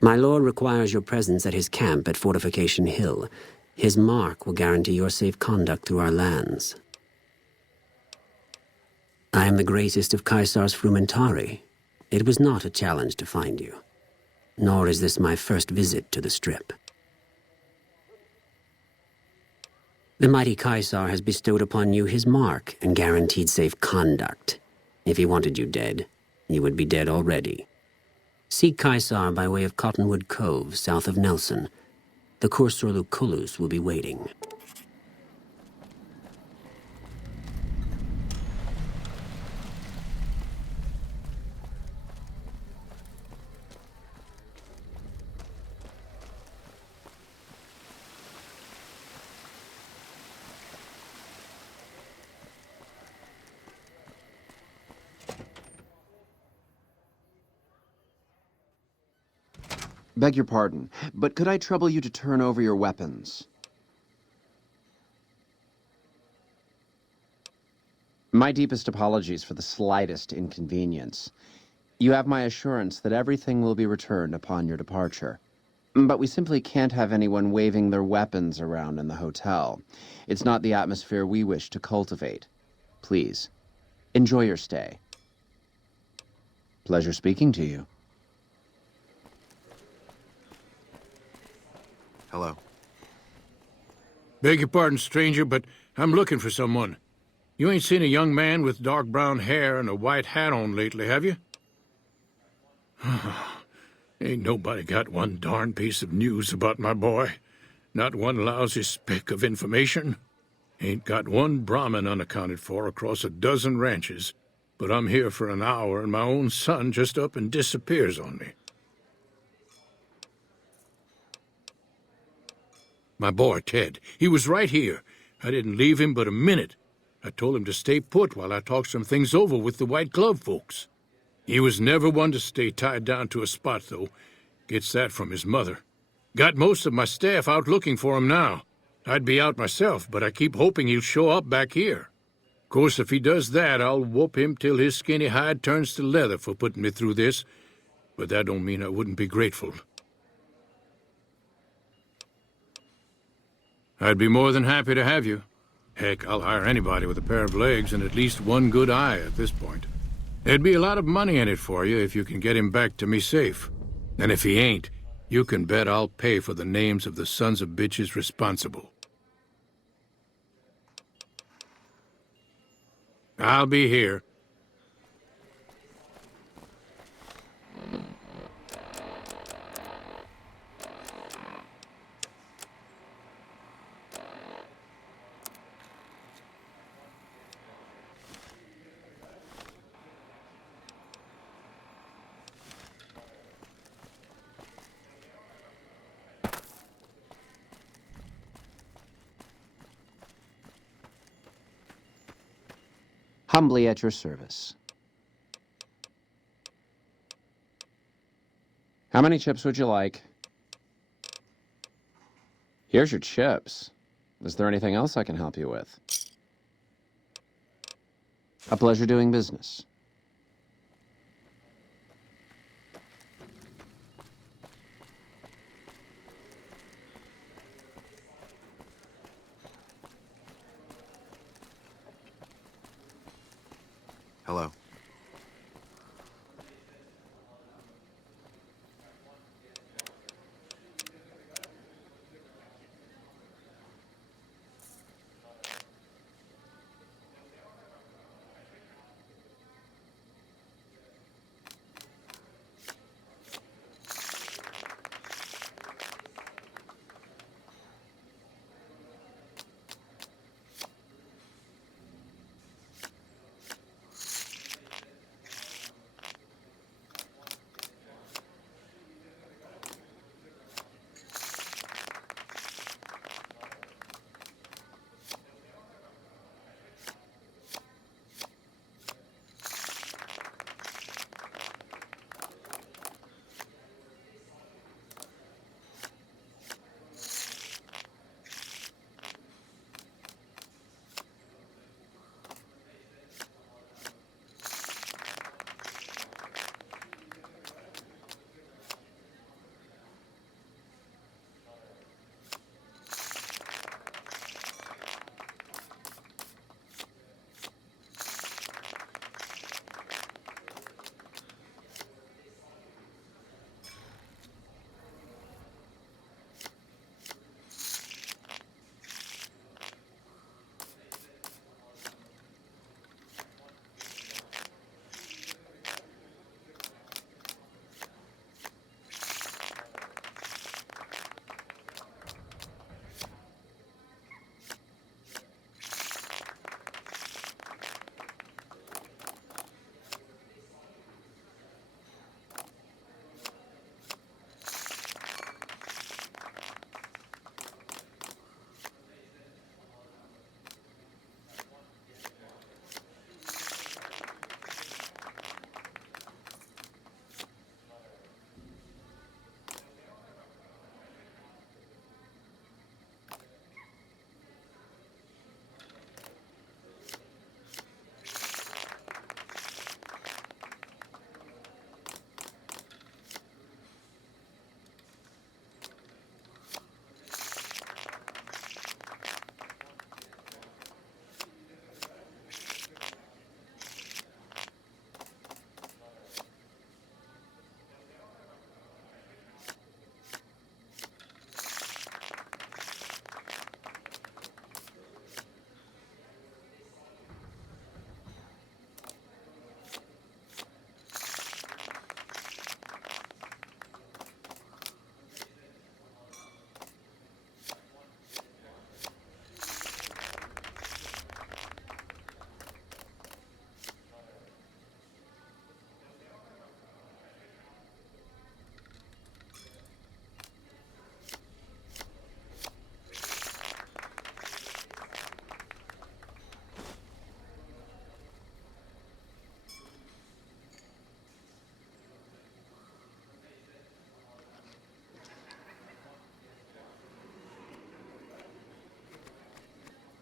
My lord requires your presence at his camp at Fortification Hill. His mark will guarantee your safe conduct through our lands. I am the greatest of Caesar's frumentari. It was not a challenge to find you. Nor is this my first visit to the Strip. The mighty Caesar has bestowed upon you his mark and guaranteed safe conduct. If he wanted you dead, you would be dead already. Seek Caesar by way of Cottonwood Cove, south of Nelson. The Cursor Lucullus will be waiting. Beg your pardon, but could I trouble you to turn over your weapons? My deepest apologies for the slightest inconvenience. You have my assurance that everything will be returned upon your departure. But we simply can't have anyone waving their weapons around in the hotel. It's not the atmosphere we wish to cultivate. Please, enjoy your stay. Pleasure speaking to you. Hello. Beg your pardon, stranger, but I'm looking for someone. You ain't seen a young man with dark brown hair and a white hat on lately, have you? Ain't nobody got one darn piece of news about my boy. Not one lousy speck of information. Ain't got one Brahmin unaccounted for across a dozen ranches. But I'm here for an hour and my own son just up and disappears on me. My boy, Ted, he was right here. I didn't leave him but a minute. I told him to stay put while I talked some things over with the White Glove folks. He was never one to stay tied down to a spot, though. Gets that from his mother. Got most of my staff out looking for him now. I'd be out myself, but I keep hoping he'll show up back here. Of course, if he does that, I'll whoop him till his skinny hide turns to leather for putting me through this. But that don't mean I wouldn't be grateful. I'd be more than happy to have you. Heck, I'll hire anybody with a pair of legs and at least one good eye at this point. There'd be a lot of money in it for you if you can get him back to me safe. And if he ain't, you can bet I'll pay for the names of the sons of bitches responsible. I'll be here. Humbly at your service. How many chips would you like? Here's your chips. Is there anything else I can help you with? A pleasure doing business. Hello.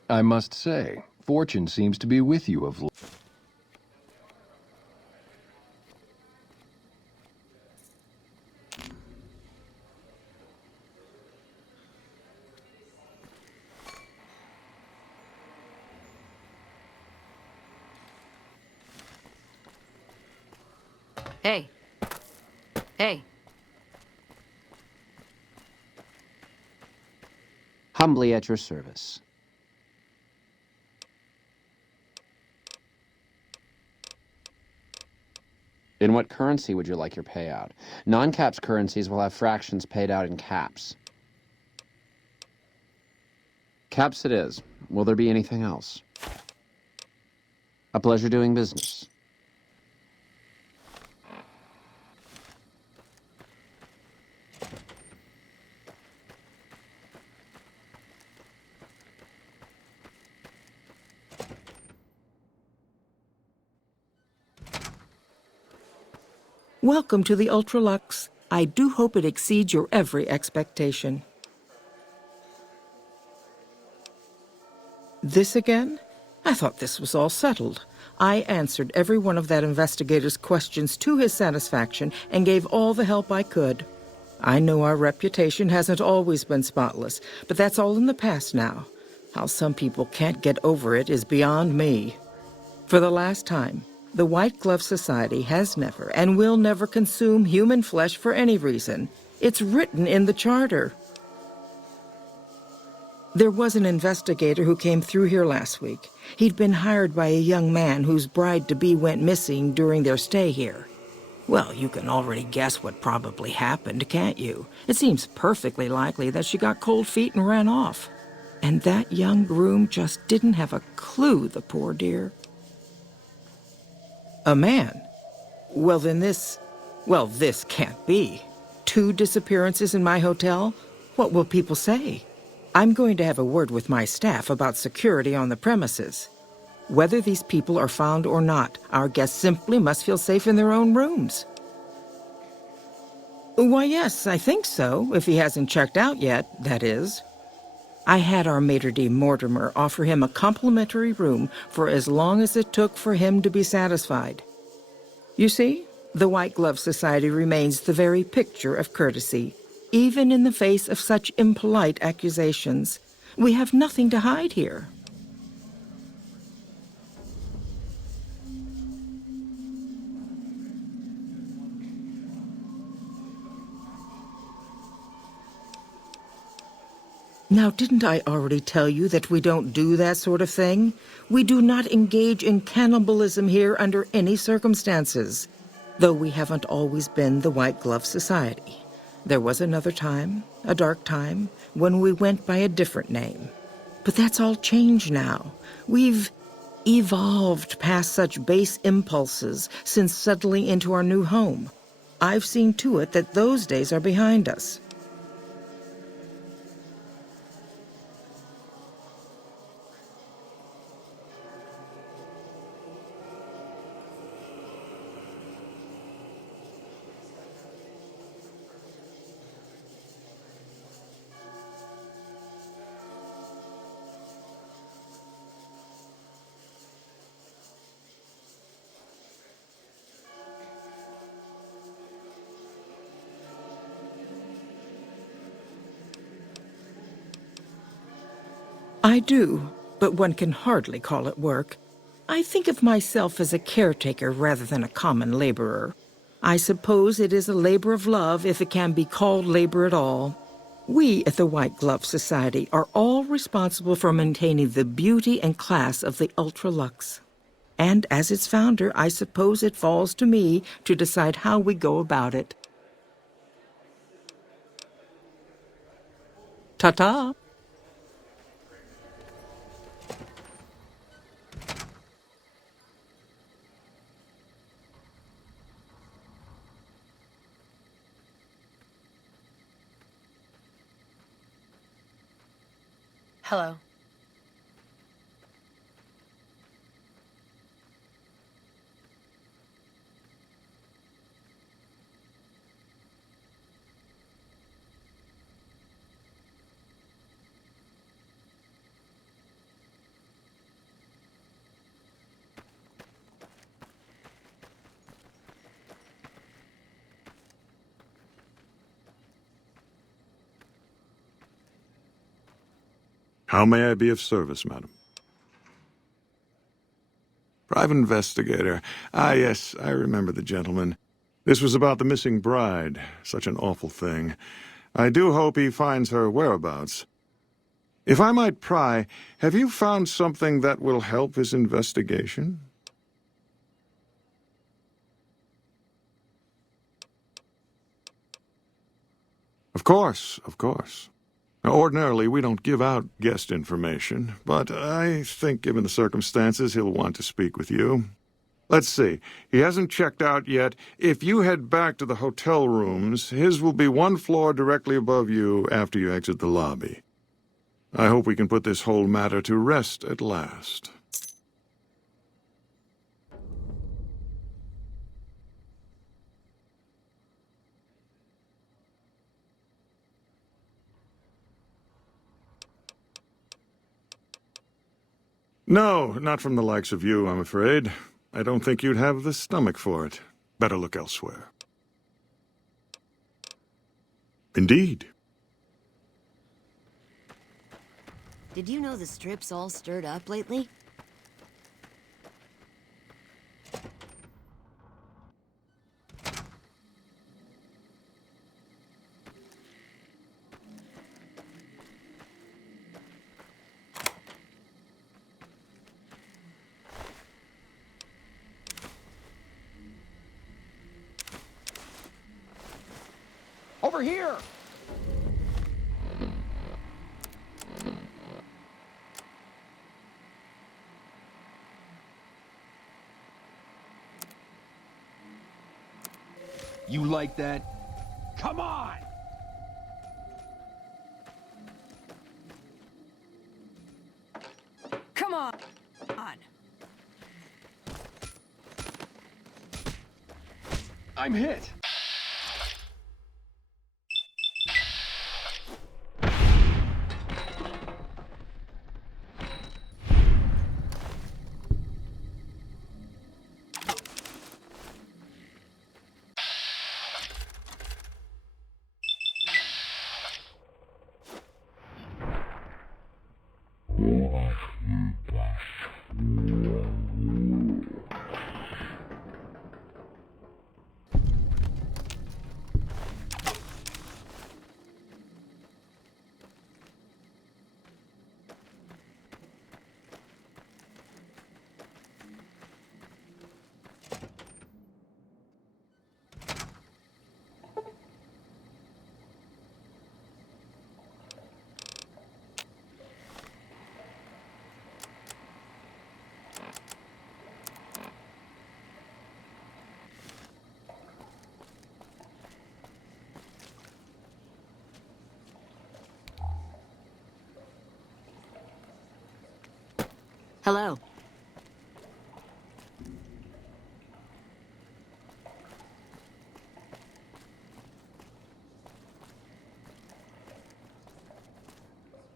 I must say, fortune seems to be with you of late. Hey. Hey. Humbly at your service. In what currency would you like your payout? Non-caps currencies will have fractions paid out in caps. Caps it is. Will there be anything else? A pleasure doing business. Welcome to the Ultralux. I do hope it exceeds your every expectation. This again? I thought this was all settled. I answered every one of that investigator's questions to his satisfaction and gave all the help I could. I know our reputation hasn't always been spotless, but that's all in the past now. How some people can't get over it is beyond me. For the last time, the White Glove Society has never and will never consume human flesh for any reason. It's written in the charter. There was an investigator who came through here last week. He'd been hired by a young man whose bride-to-be went missing during their stay here. Well, you can already guess what probably happened, can't you? It seems perfectly likely that she got cold feet and ran off. And that young groom just didn't have a clue, the poor dear. A man? Well, then this can't be. 2 disappearances in my hotel? What will people say? I'm going to have a word with my staff about security on the premises. Whether these people are found or not, our guests simply must feel safe in their own rooms. Why, yes, I think so, if he hasn't checked out yet, that is. I had our maitre d' Mortimer offer him a complimentary room for as long as it took for him to be satisfied. You see, the White Glove Society remains the very picture of courtesy, even in the face of such impolite accusations. We have nothing to hide here. Now, didn't I already tell you that we don't do that sort of thing? We do not engage in cannibalism here under any circumstances, though we haven't always been the White Glove Society. There was another time, a dark time, when we went by a different name. But that's all changed now. We've evolved past such base impulses since settling into our new home. I've seen to it that those days are behind us. I do, but one can hardly call it work. I think of myself as a caretaker rather than a common laborer. I suppose it is a labor of love if it can be called labor at all. We at the White Glove Society are all responsible for maintaining the beauty and class of the Ultralux. And as its founder, I suppose it falls to me to decide how we go about it. Ta-ta! Hello. How may I be of service, madam? Private investigator. Ah, yes, I remember the gentleman. This was about the missing bride. Such an awful thing. I do hope he finds her whereabouts. If I might pry, have you found something that will help his investigation? Of course, of course. Ordinarily, we don't give out guest information, but I think given the circumstances, he'll want to speak with you. Let's see. He hasn't checked out yet. If you head back to the hotel rooms, his will be one floor directly above you after you exit the lobby. I hope we can put this whole matter to rest at last. No, not from the likes of you, I'm afraid. I don't think you'd have the stomach for it. Better look elsewhere. Indeed. Did you know the Strip's all stirred up lately? Over here! You like that? Come on! Come on. I'm hit. Hello.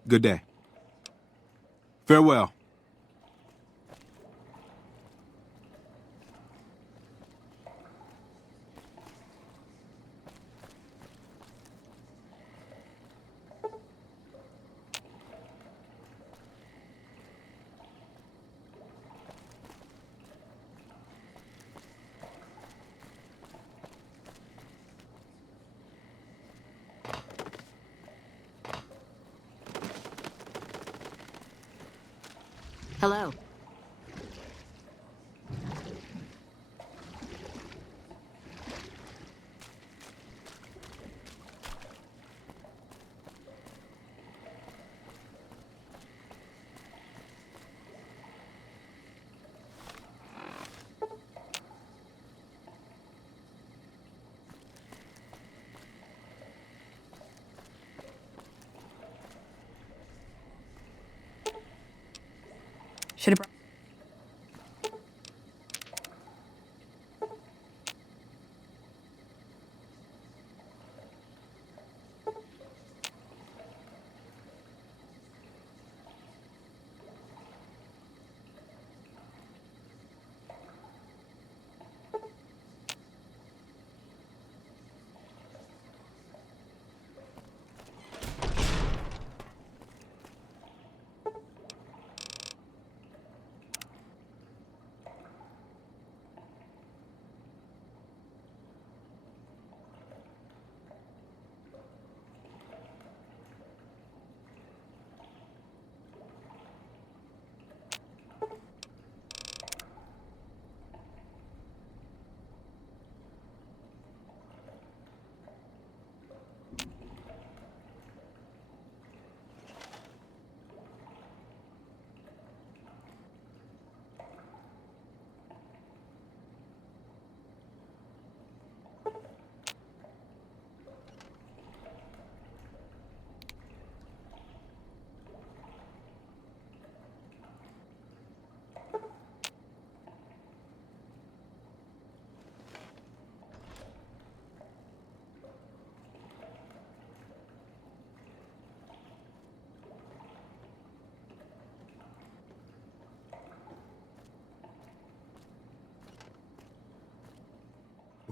Good day. Farewell. Hello. Should have.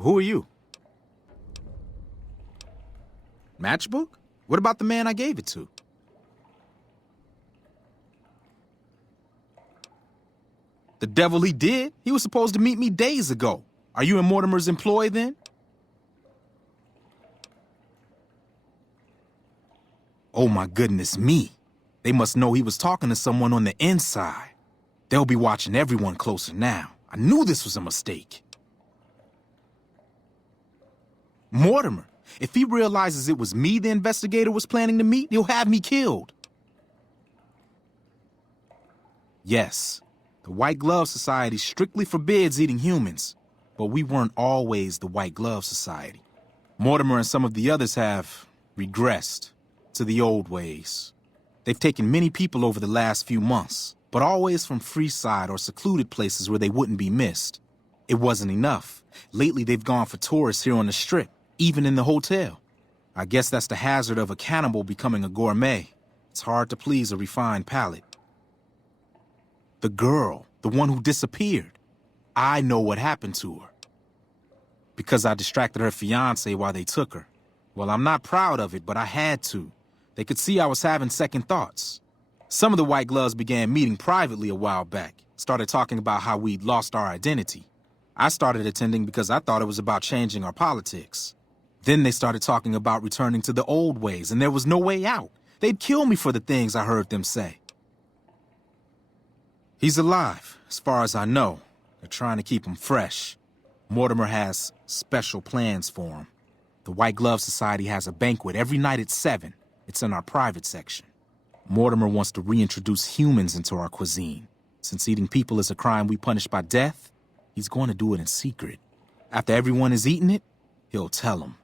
who are you? Matchbook? What about the man I gave it to? The devil he did? He was supposed to meet me days ago. Are you in Mortimer's employ then? Oh my goodness me. They must know he was talking to someone on the inside. They'll be watching everyone closer now. I knew this was a mistake. Mortimer, if he realizes it was me the investigator was planning to meet, he'll have me killed. Yes, the White Glove Society strictly forbids eating humans, but we weren't always the White Glove Society. Mortimer and some of the others have regressed to the old ways. They've taken many people over the last few months, but always from Freeside or secluded places where they wouldn't be missed. It wasn't enough. Lately, they've gone for tourists here on the Strip, even in the hotel. I guess that's the hazard of a cannibal becoming a gourmet. It's hard to please a refined palate. The girl, the one who disappeared, I know what happened to her. Because I distracted her fiancé while they took her. Well, I'm not proud of it, but I had to. They could see I was having second thoughts. Some of the White Gloves began meeting privately a while back, started talking about how we'd lost our identity. I started attending because I thought it was about changing our politics. Then they started talking about returning to the old ways, and there was no way out. They'd kill me for the things I heard them say. He's alive, as far as I know. They're trying to keep him fresh. Mortimer has special plans for him. The White Glove Society has a banquet every night at 7. It's in our private section. Mortimer wants to reintroduce humans into our cuisine. Since eating people is a crime we punish by death, he's going to do it in secret. After everyone has eaten it, he'll tell them.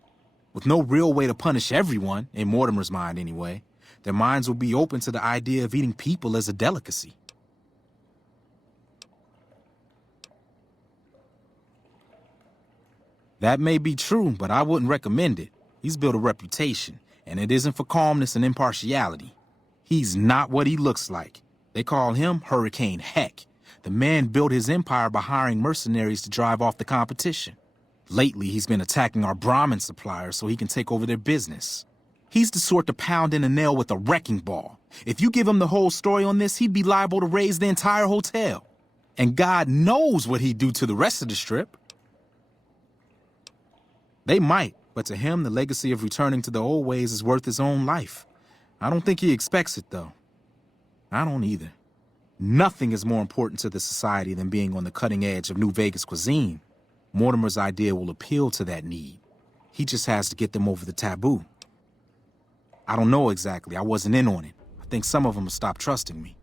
With no real way to punish everyone, in Mortimer's mind anyway, their minds will be open to the idea of eating people as a delicacy. That may be true, but I wouldn't recommend it. He's built a reputation, and it isn't for calmness and impartiality. He's not what he looks like. They call him Hurricane Heck. The man built his empire by hiring mercenaries to drive off the competition. Lately, he's been attacking our Brahmin suppliers so he can take over their business. He's the sort to pound in a nail with a wrecking ball. If you give him the whole story on this, he'd be liable to raise the entire hotel. And God knows what he'd do to the rest of the Strip. They might, but to him, the legacy of returning to the old ways is worth his own life. I don't think he expects it, though. I don't either. Nothing is more important to the society than being on the cutting edge of New Vegas cuisine. Mortimer's idea will appeal to that need. He just has to get them over the taboo. I don't know exactly. I wasn't in on it. I think some of them have stopped trusting me.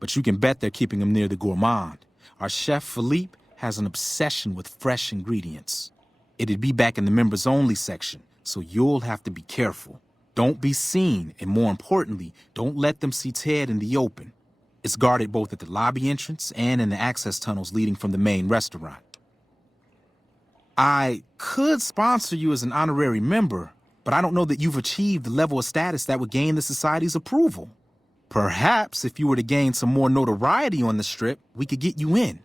But you can bet they're keeping him near the gourmand. Our chef, Philippe, has an obsession with fresh ingredients. It'd be back in the members-only section, so you'll have to be careful. Don't be seen, and more importantly, don't let them see Ted in the open. It's guarded both at the lobby entrance and in the access tunnels leading from the main restaurant. I could sponsor you as an honorary member, but I don't know that you've achieved the level of status that would gain the Society's approval. Perhaps if you were to gain some more notoriety on the Strip, we could get you in.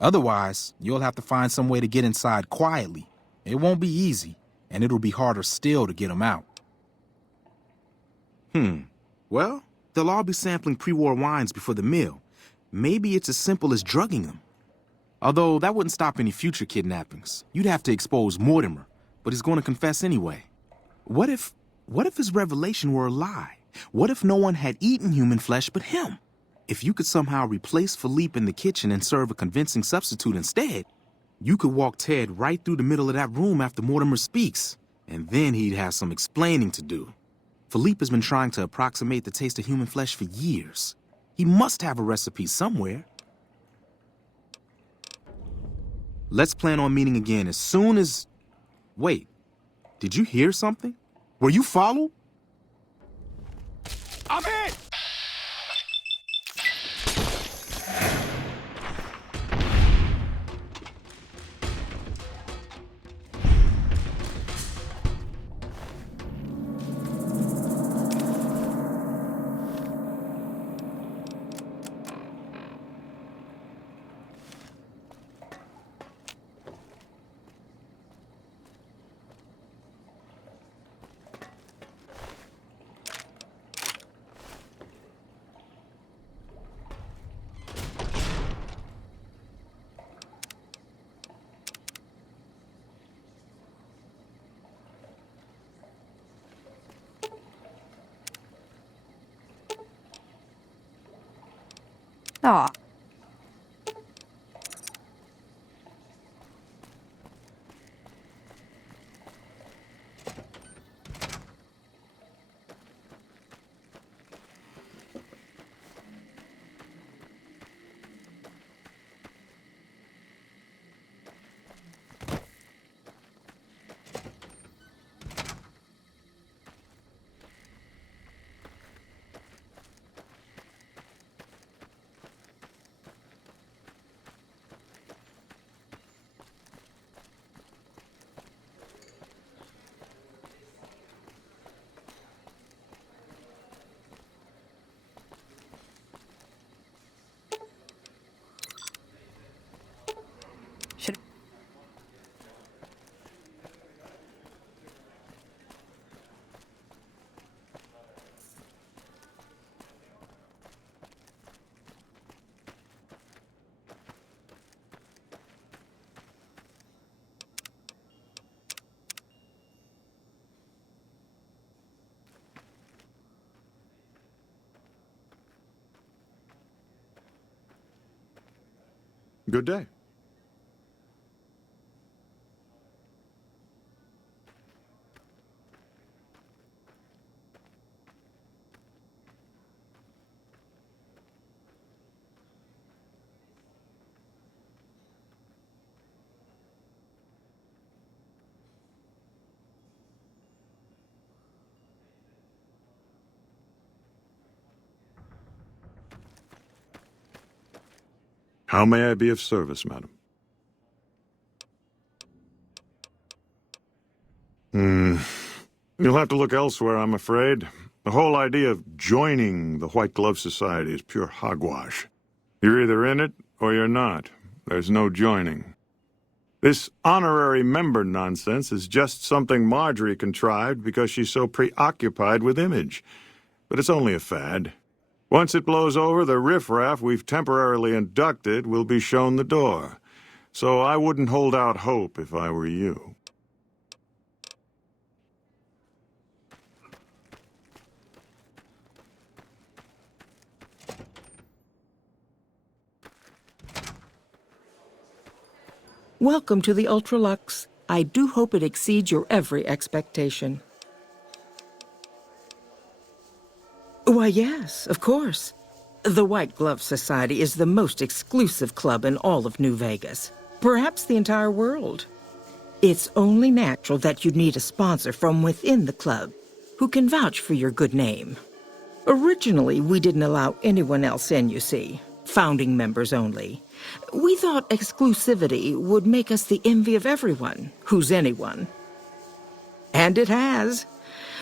Otherwise, you'll have to find some way to get inside quietly. It won't be easy, and it'll be harder still to get them out. Well, they'll all be sampling pre-war wines before the meal. Maybe it's as simple as drugging them. Although that wouldn't stop any future kidnappings. You'd have to expose Mortimer, but he's going to confess anyway. What if his revelation were a lie? What if no one had eaten human flesh but him? If you could somehow replace Philippe in the kitchen and serve a convincing substitute instead, you could walk Ted right through the middle of that room after Mortimer speaks, and then he'd have some explaining to do. Philippe has been trying to approximate the taste of human flesh for years. He must have a recipe somewhere. Let's plan on meeting again as soon as... Wait, did you hear something? Were you followed? I'm hit! Aw. Should Good day. How may I be of service, madam? You'll have to look elsewhere, I'm afraid. The whole idea of joining the White Glove Society is pure hogwash. You're either in it or you're not. There's no joining. This honorary member nonsense is just something Marjorie contrived because she's so preoccupied with image. But it's only a fad. Once it blows over, the riffraff we've temporarily inducted will be shown the door. So I wouldn't hold out hope if I were you. Welcome to the Ultralux. I do hope it exceeds your every expectation. Why, yes, of course. The White Glove Society is the most exclusive club in all of New Vegas, perhaps the entire world. It's only natural that you'd need a sponsor from within the club who can vouch for your good name. Originally, we didn't allow anyone else in, you see, founding members only. We thought exclusivity would make us the envy of everyone who's anyone. And it has.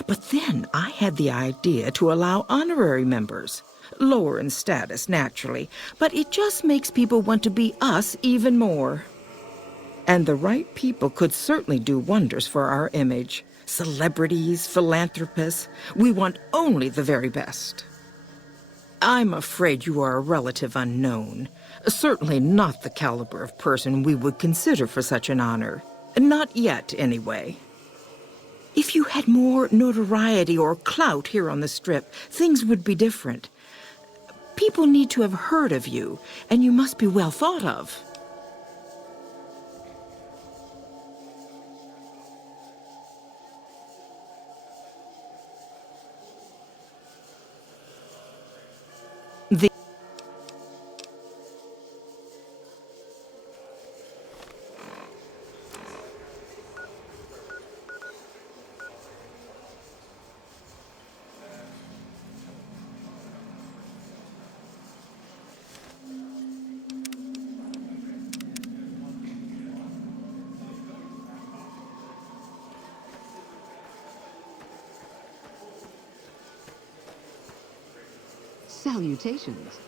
But then I had the idea to allow honorary members. Lower in status, naturally, but it just makes people want to be us even more. And the right people could certainly do wonders for our image. Celebrities, philanthropists, we want only the very best. I'm afraid you are a relative unknown. Certainly not the caliber of person we would consider for such an honor. Not yet, anyway. If you had more notoriety or clout here on the Strip, things would be different. People need to have heard of you, and you must be well thought of. Salutations.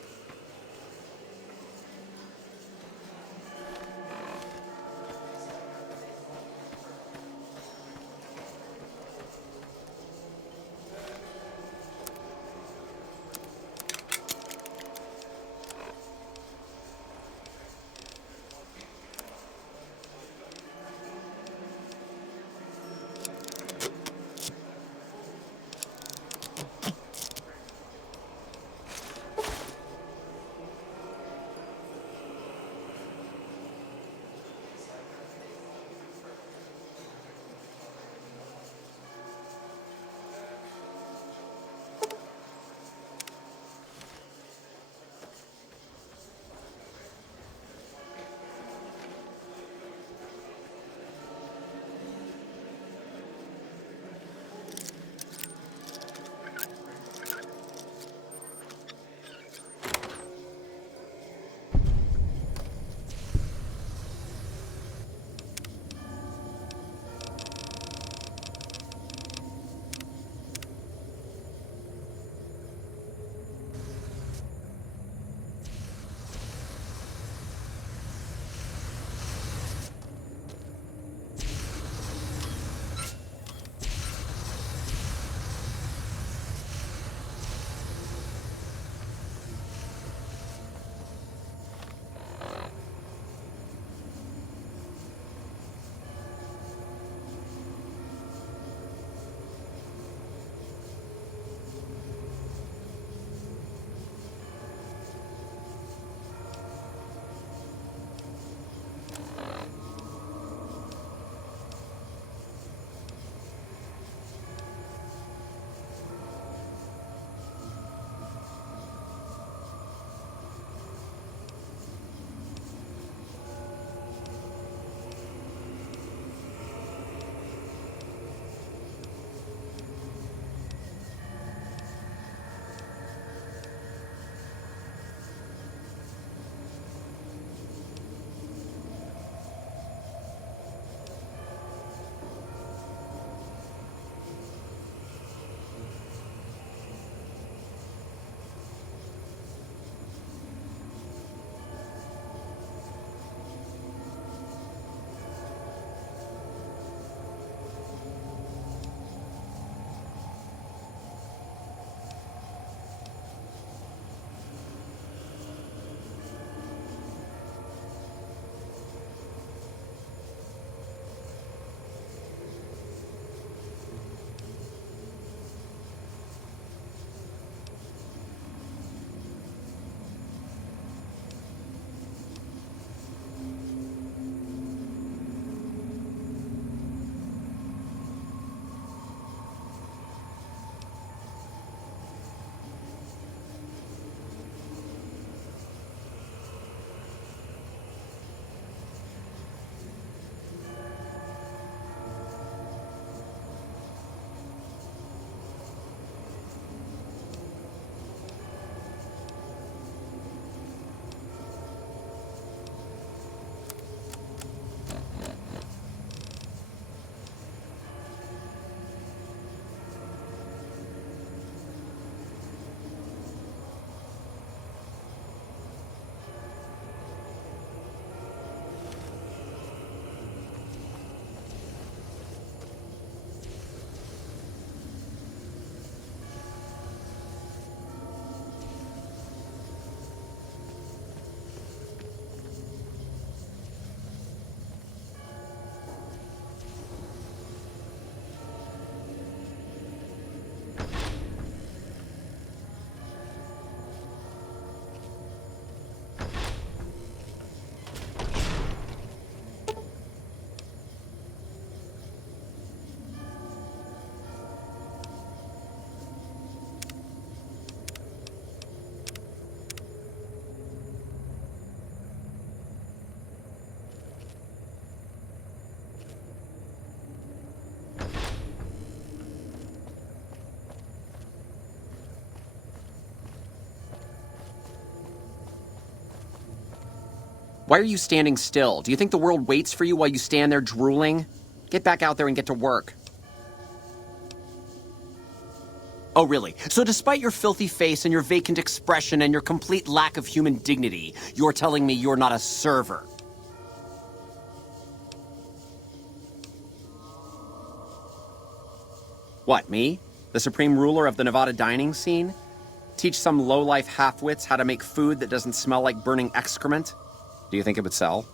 Why are you standing still? Do you think the world waits for you while you stand there drooling? Get back out there and get to work. Oh, really? So despite your filthy face and your vacant expression and your complete lack of human dignity, you're telling me you're not a server? What, me? The supreme ruler of the Nevada dining scene? Teach some low-life half-wits how to make food that doesn't smell like burning excrement? Do you think it would sell?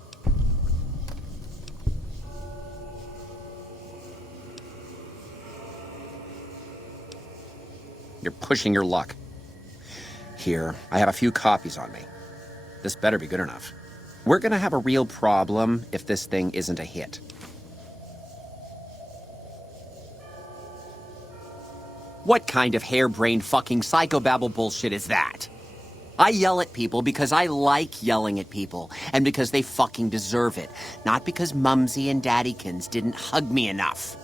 You're pushing your luck. Here, I have a few copies on me. This better be good enough. We're gonna have a real problem if this thing isn't a hit. What kind of harebrained fucking psychobabble bullshit is that? I yell at people because I like yelling at people, and because they fucking deserve it, not because Mumsy and Daddykins didn't hug me enough.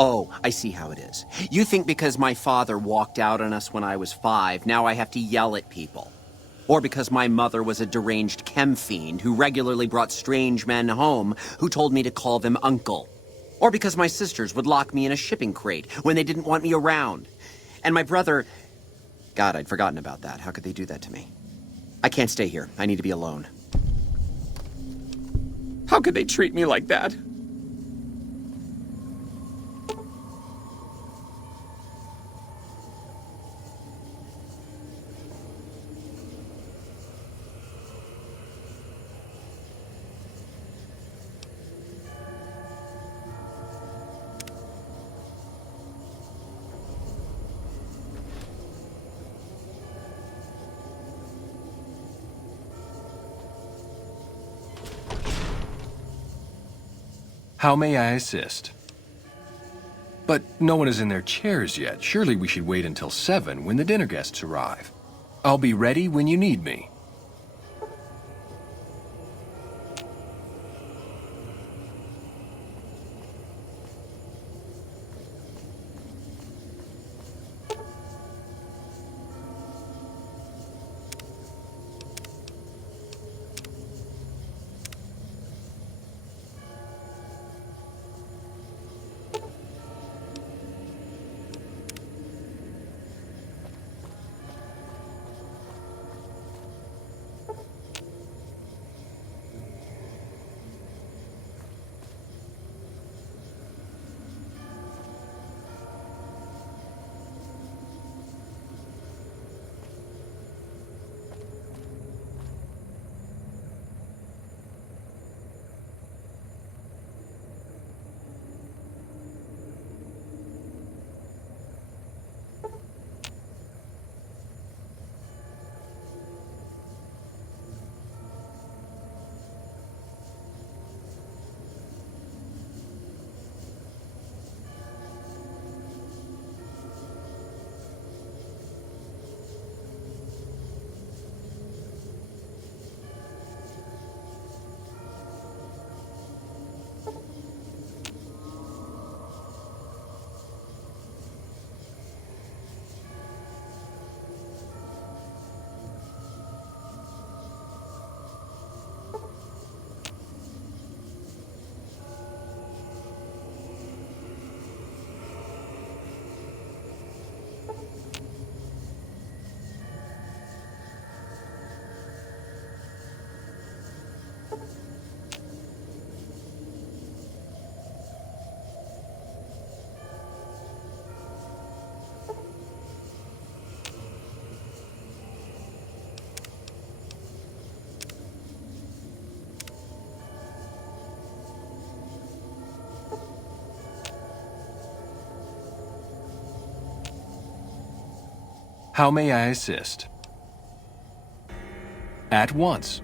Oh, I see how it is. You think because my father walked out on us when I was 5, now I have to yell at people. Or because my mother was a deranged chem fiend who regularly brought strange men home who told me to call them uncle. Or because my sisters would lock me in a shipping crate when they didn't want me around. And my brother... God, I'd forgotten about that. How could they do that to me? I can't stay here. I need to be alone. How could they treat me like that? How may I assist? But no one is in their chairs yet. Surely we should wait until 7 when the dinner guests arrive. I'll be ready when you need me. How may I assist? At once.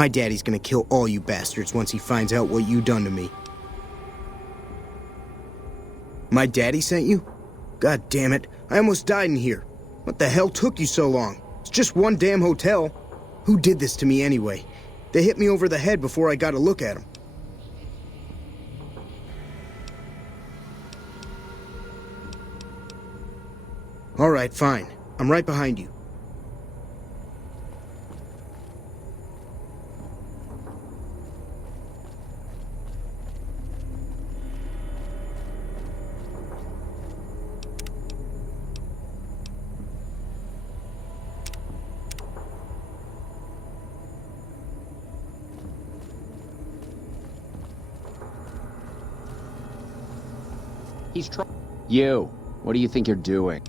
My daddy's gonna kill all you bastards once he finds out what you done to me. My daddy sent you? God damn it, I almost died in here. What the hell took you so long? It's just one damn hotel. Who did this to me anyway? They hit me over the head before I got a look at them. All right, fine. I'm right behind you. You, what do you think you're doing?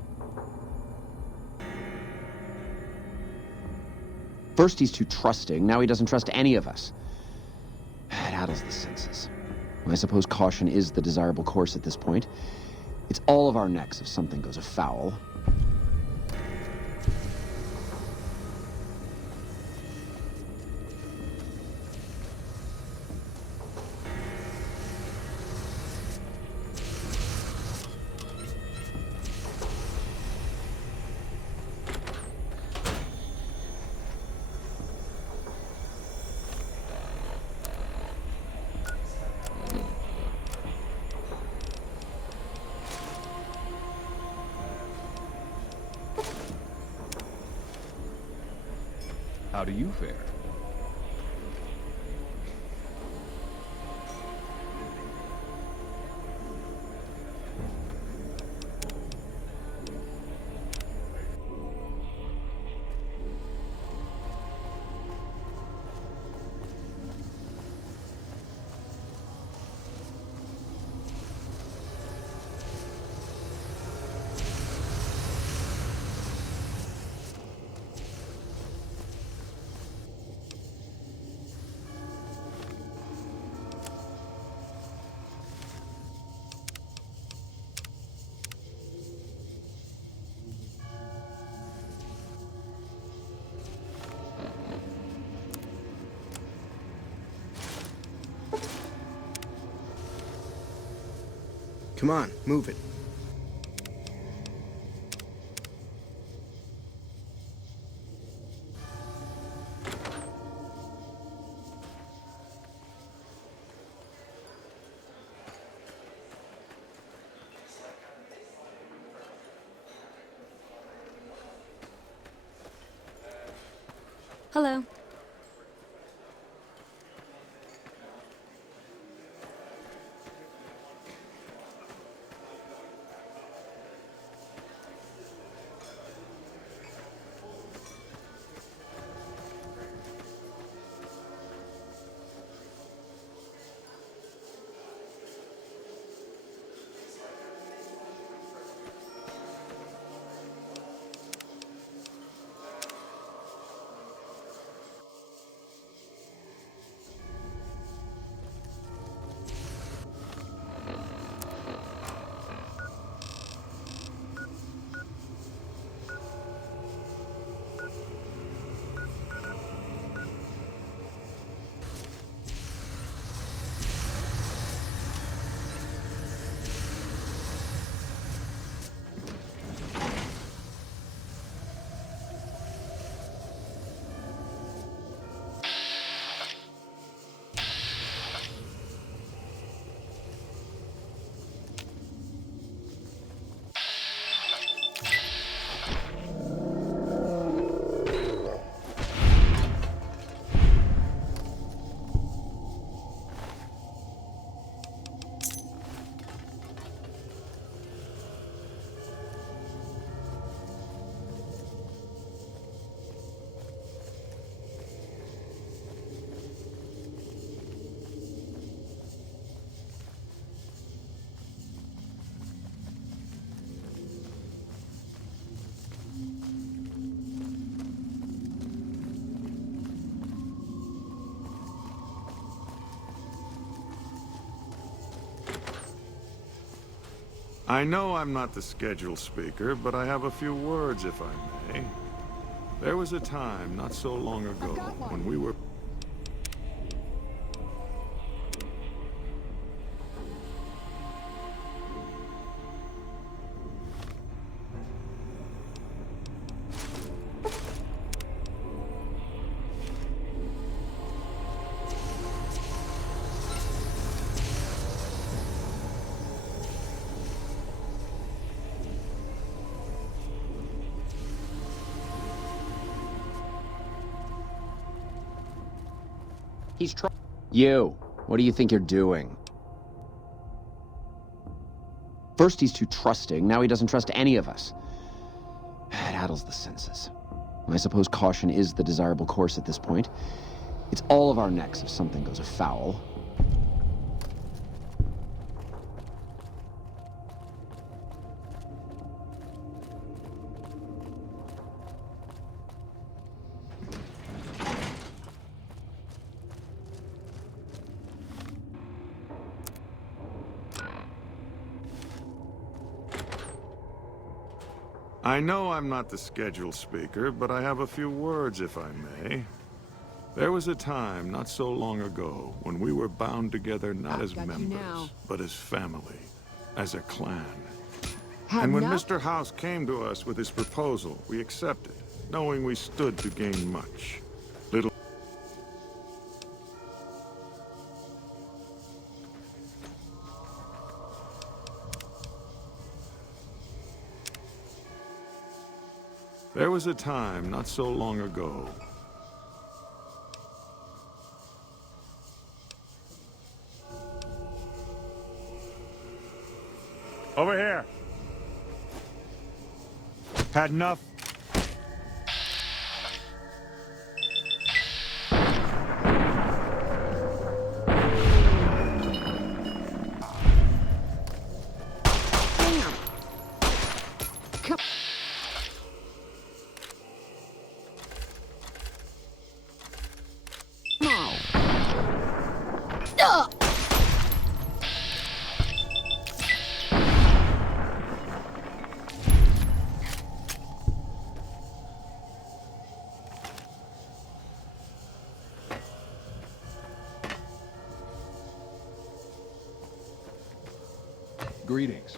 First he's too trusting, now he doesn't trust any of us. It addles the senses. I suppose caution is the desirable course at this point. It's all of our necks if something goes afoul. How do you fare? Come on, move it. Hello. I know I'm not the scheduled speaker, but I have a few words, if I may. There was a time, not so long ago, when we were... He's trying. You, what do you think you're doing? First he's too trusting, now he doesn't trust any of us. It addles the senses. I suppose caution is the desirable course at this point. It's all of our necks if something goes afoul. I know I'm not the scheduled speaker, but I have a few words, if I may. There was a time, not so long ago, when we were bound together not as members, but as family, as a clan. And when Mr. House came to us with his proposal, we accepted, knowing we stood to gain much. Little... There was a time, not so long ago. Over here. Had enough? Greetings.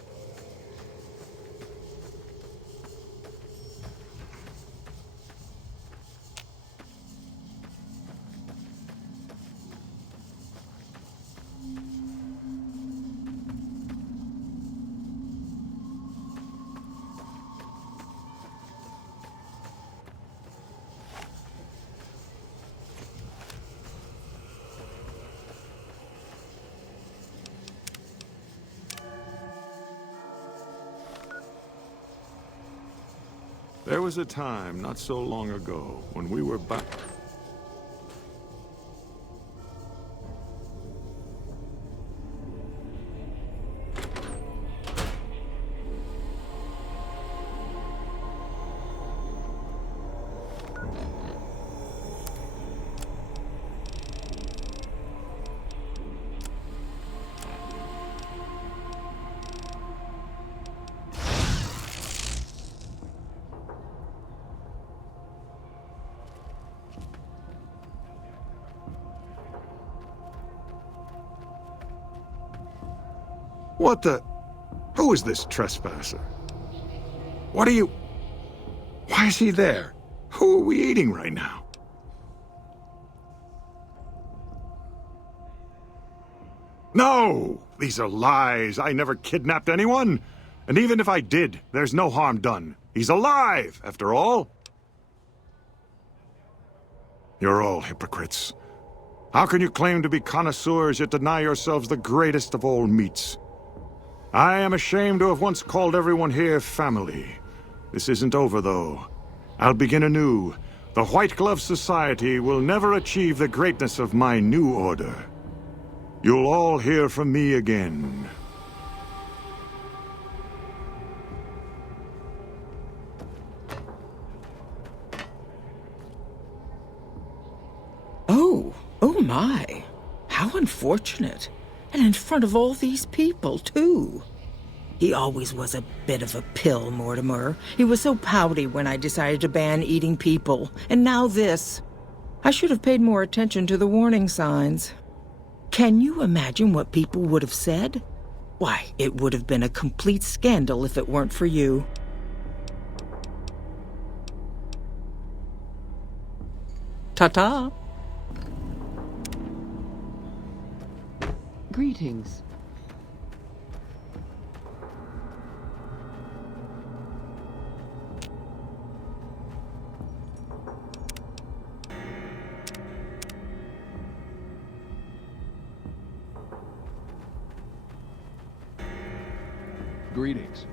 There was a time, not so long ago, when we were back... What the... Who is this trespasser? What are you... Why is he there? Who are we eating right now? No! These are lies. I never kidnapped anyone. And even if I did, there's no harm done. He's alive, after all. You're all hypocrites. How can you claim to be connoisseurs yet deny yourselves the greatest of all meats? I am ashamed to have once called everyone here family. This isn't over, though. I'll begin anew. The White Glove Society will never achieve the greatness of my new order. You'll all hear from me again. Oh my. How unfortunate. And in front of all these people, too. He always was a bit of a pill, Mortimer. He was so pouty when I decided to ban eating people. And now this. I should have paid more attention to the warning signs. Can you imagine what people would have said? Why, it would have been a complete scandal if it weren't for you. Ta-ta. Greetings. greetings.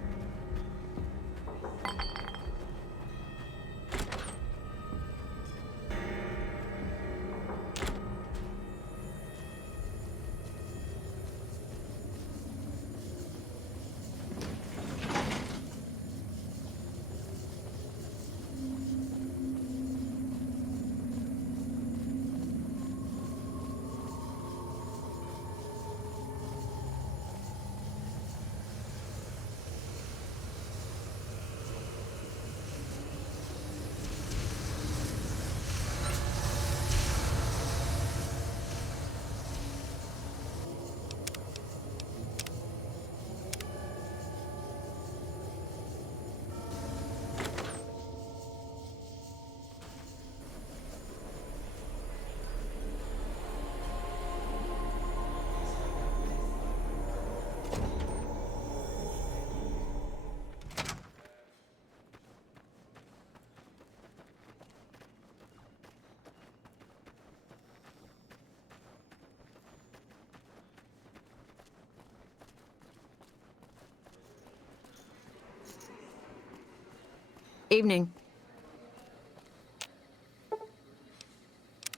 Evening.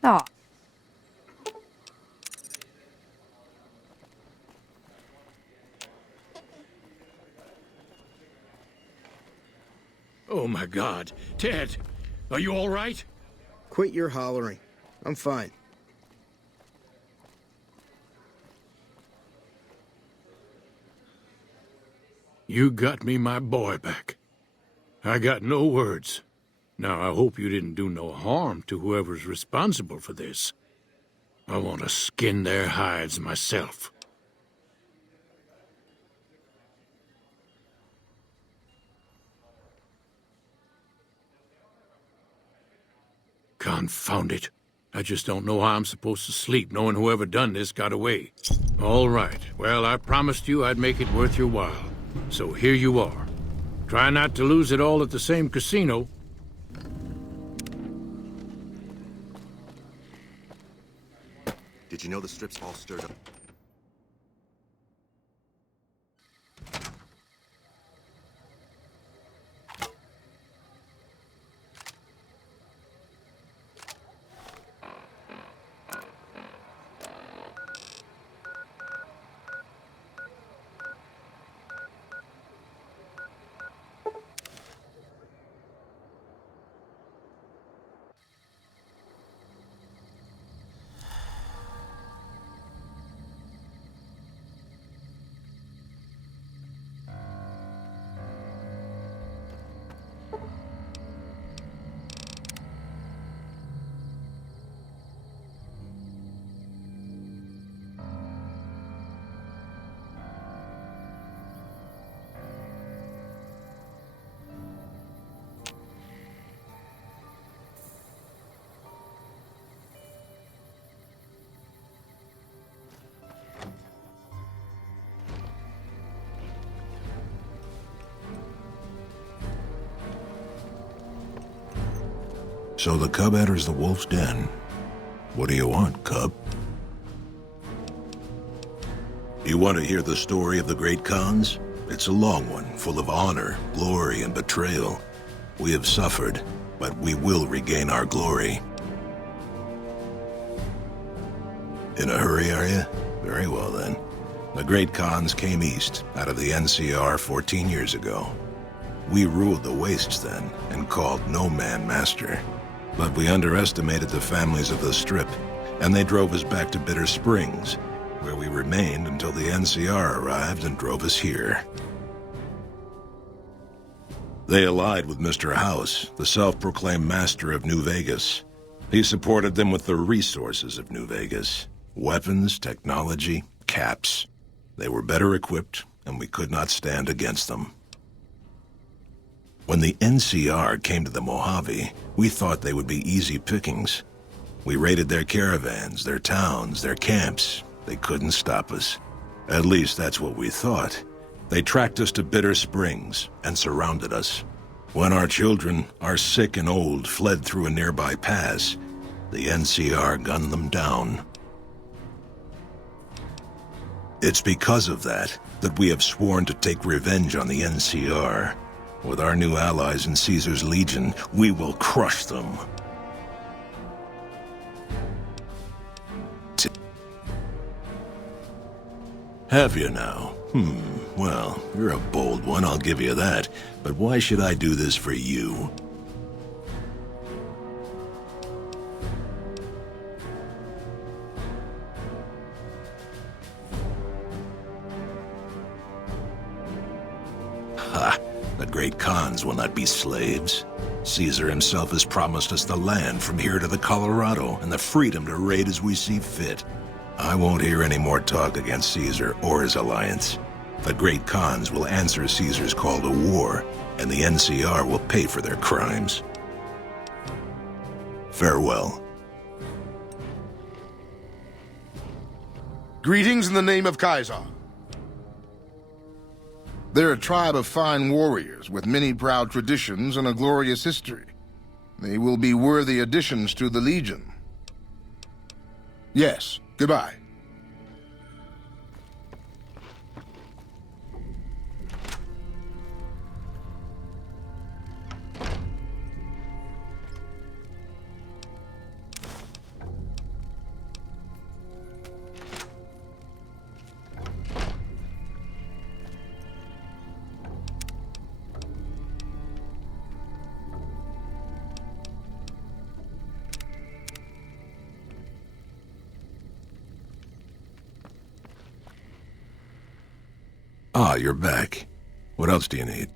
Oh. Oh, my God. Ted, are you all right? Quit your hollering. I'm fine. You got me my boy back. I got no words. Now, I hope you didn't do no harm to whoever's responsible for this. I want to skin their hides myself. Confound it. I just don't know how I'm supposed to sleep knowing whoever done this got away. All right. Well, I promised you I'd make it worth your while. So here you are. Try not to lose it all at the same casino. Did you know the strip's all stirred up? So the cub enters the wolf's den. What do you want, cub? You want to hear the story of the great Khans? It's a long one, full of honor, glory, and betrayal. We have suffered, but we will regain our glory. In a hurry, are you? Very well, then. The great Khans came east, out of the NCR 14 years ago. We ruled the wastes then, and called no man master. But we underestimated the families of the Strip, and they drove us back to Bitter Springs, where we remained until the NCR arrived and drove us here. They allied with Mr. House, the self-proclaimed master of New Vegas. He supported them with the resources of New Vegas. Weapons, technology, caps. They were better equipped, and we could not stand against them. When the NCR came to the Mojave, we thought they would be easy pickings. We raided their caravans, their towns, their camps. They couldn't stop us. At least that's what we thought. They tracked us to Bitter Springs and surrounded us. When our children, our sick and old, fled through a nearby pass, the NCR gunned them down. It's because of that we have sworn to take revenge on the NCR. With our new allies in Caesar's Legion, we will crush them. Have you now? Well, you're a bold one, I'll give you that. But why should I do this for you? Ha! The great Khans will not be slaves. Caesar himself has promised us the land from here to the Colorado and the freedom to raid as we see fit. I won't hear any more talk against Caesar or his alliance. The great Khans will answer Caesar's call to war, and the NCR will pay for their crimes. Farewell. Greetings in the name of Kaiser. They're a tribe of fine warriors with many proud traditions and a glorious history. They will be worthy additions to the Legion. Yes, goodbye. Ah, you're back. What else do you need?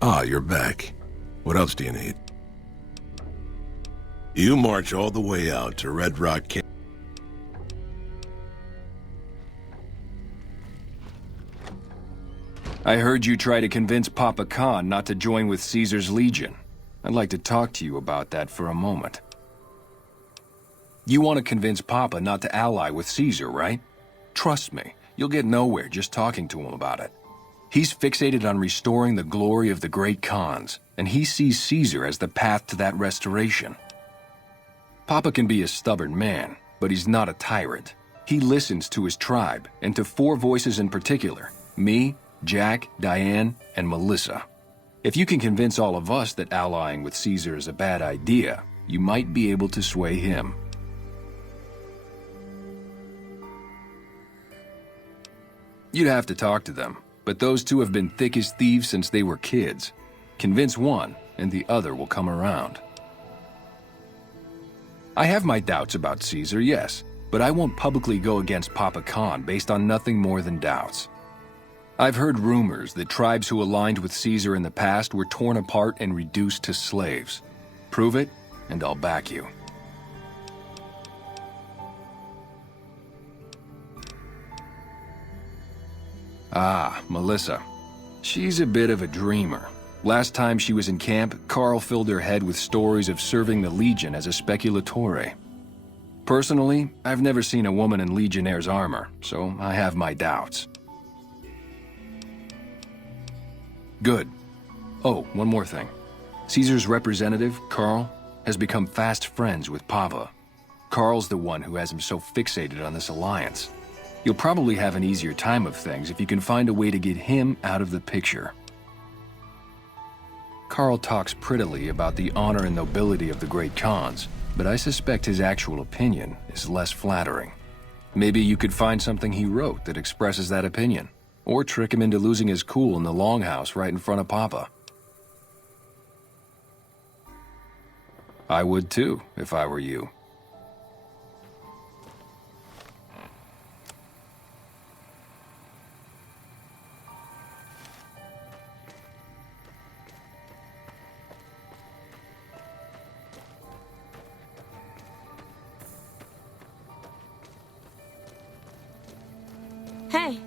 Ah, you're back. What else do you need? You march all the way out to Red Rock Camp. I heard you try to convince Papa Khan not to join with Caesar's Legion. I'd like to talk to you about that for a moment. You want to convince Papa not to ally with Caesar, right? Trust me, you'll get nowhere just talking to him about it. He's fixated on restoring the glory of the great Khans, and he sees Caesar as the path to that restoration. Papa can be a stubborn man, but he's not a tyrant. He listens to his tribe, and to 4 voices in particular: me, Jack, Diane, and Melissa. If you can convince all of us that allying with Caesar is a bad idea, you might be able to sway him. You'd have to talk to them, but those 2 have been thick as thieves since they were kids. Convince one, and the other will come around. I have my doubts about Caesar, yes, but I won't publicly go against Papa Khan based on nothing more than doubts. I've heard rumors that tribes who aligned with Caesar in the past were torn apart and reduced to slaves. Prove it, and I'll back you. Ah, Melissa. She's a bit of a dreamer. Last time she was in camp, Carl filled her head with stories of serving the Legion as a speculatore. Personally, I've never seen a woman in Legionnaire's armor, so I have my doubts. Good. Oh, one more thing. Caesar's representative, Carl, has become fast friends with Pava. Carl's the one who has him so fixated on this alliance. You'll probably have an easier time of things if you can find a way to get him out of the picture. Carl talks prettily about the honor and nobility of the great Khans, but I suspect his actual opinion is less flattering. Maybe you could find something he wrote that expresses that opinion. Or trick him into losing his cool in the longhouse right in front of Papa. I would too, if I were you. Hey.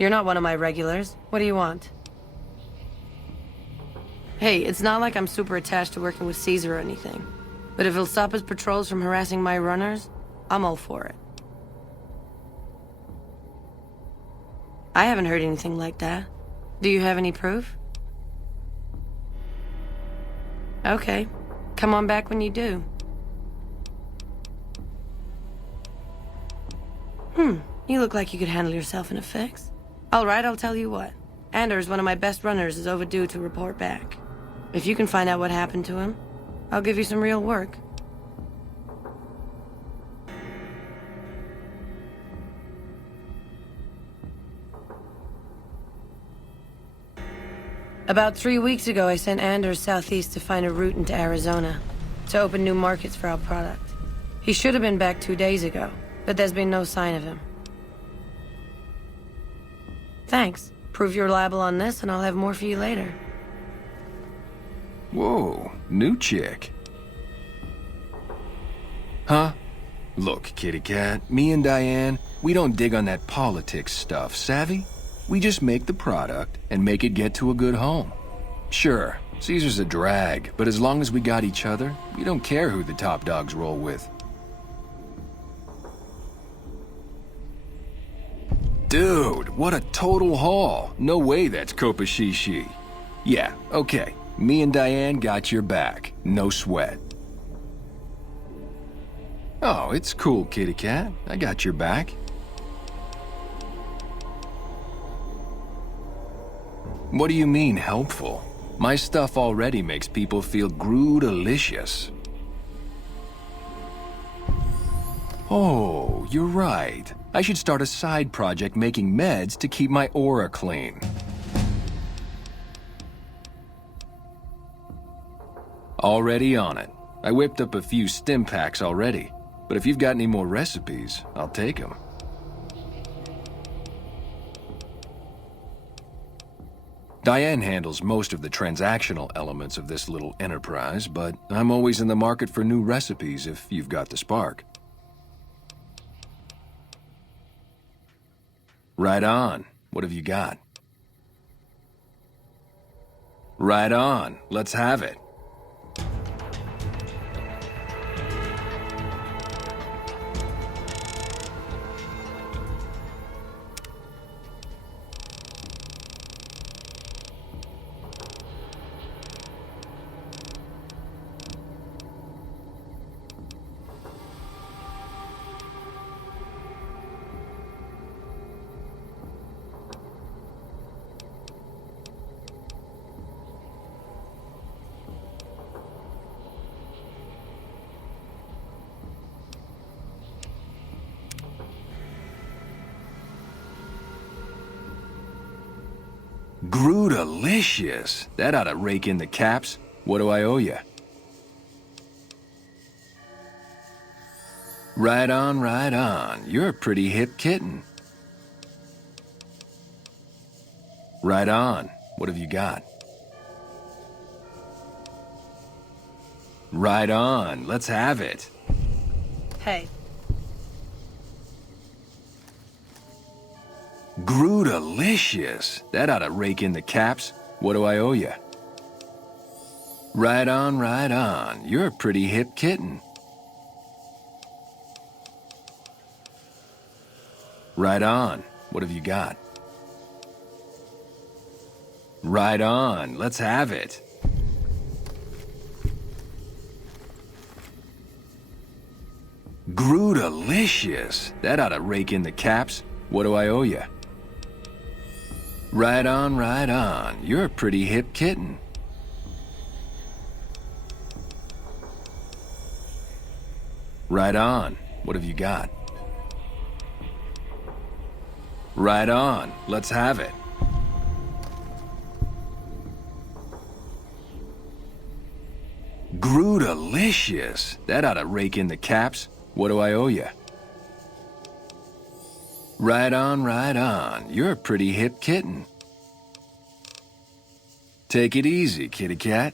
You're not one of my regulars. What do you want? Hey, it's not like I'm super attached to working with Caesar or anything. But if he'll stop his patrols from harassing my runners, I'm all for it. I haven't heard anything like that. Do you have any proof? Okay. Come on back when you do. You look like you could handle yourself in a fix. All right, I'll tell you what. Anders, one of my best runners, is overdue to report back. If you can find out what happened to him, I'll give you some real work. About 3 weeks ago, I sent Anders southeast to find a route into Arizona, to open new markets for our product. He should have been back 2 days ago, but there's been no sign of him. Thanks. Prove you're reliable on this, and I'll have more for you later. Whoa, new chick. Huh? Look, kitty cat, me and Diane, we don't dig on that politics stuff, savvy? We just make the product and make it get to a good home. Sure, Caesar's a drag, but as long as we got each other, we don't care who the top dogs roll with. Dude, what a total haul. No way that's Kopashishi. Yeah, okay. Me and Diane got your back. No sweat. Oh, it's cool, kitty cat. I got your back. What do you mean, helpful? My stuff already makes people feel Groot-alicious. Oh, you're right. I should start a side project making meds to keep my aura clean. Already on it. I whipped up a few stim packs already, but if you've got any more recipes, I'll take them. Diane handles most of the transactional elements of this little enterprise, but I'm always in the market for new recipes if you've got the spark. Right on. What have you got? Right on. Let's have it. Groot-alicious. That ought to rake in the caps. What do I owe you? Right on, right on. You're a pretty hip kitten. Right on. What have you got? Right on. Let's have it. Hey. Groot-alicious. That ought to rake in the caps. What do I owe you? Right on, right on. You're a pretty hip kitten. Right on. What have you got? Right on. Let's have it. Groot-alicious. That ought to rake in the caps. What do I owe you? Right on, right on. You're a pretty hip kitten. Right on. What have you got? Right on. Let's have it. Groot-alicious. That ought to rake in the caps. What do I owe you? Right on, right on. You're a pretty hip kitten. Take it easy, kitty cat.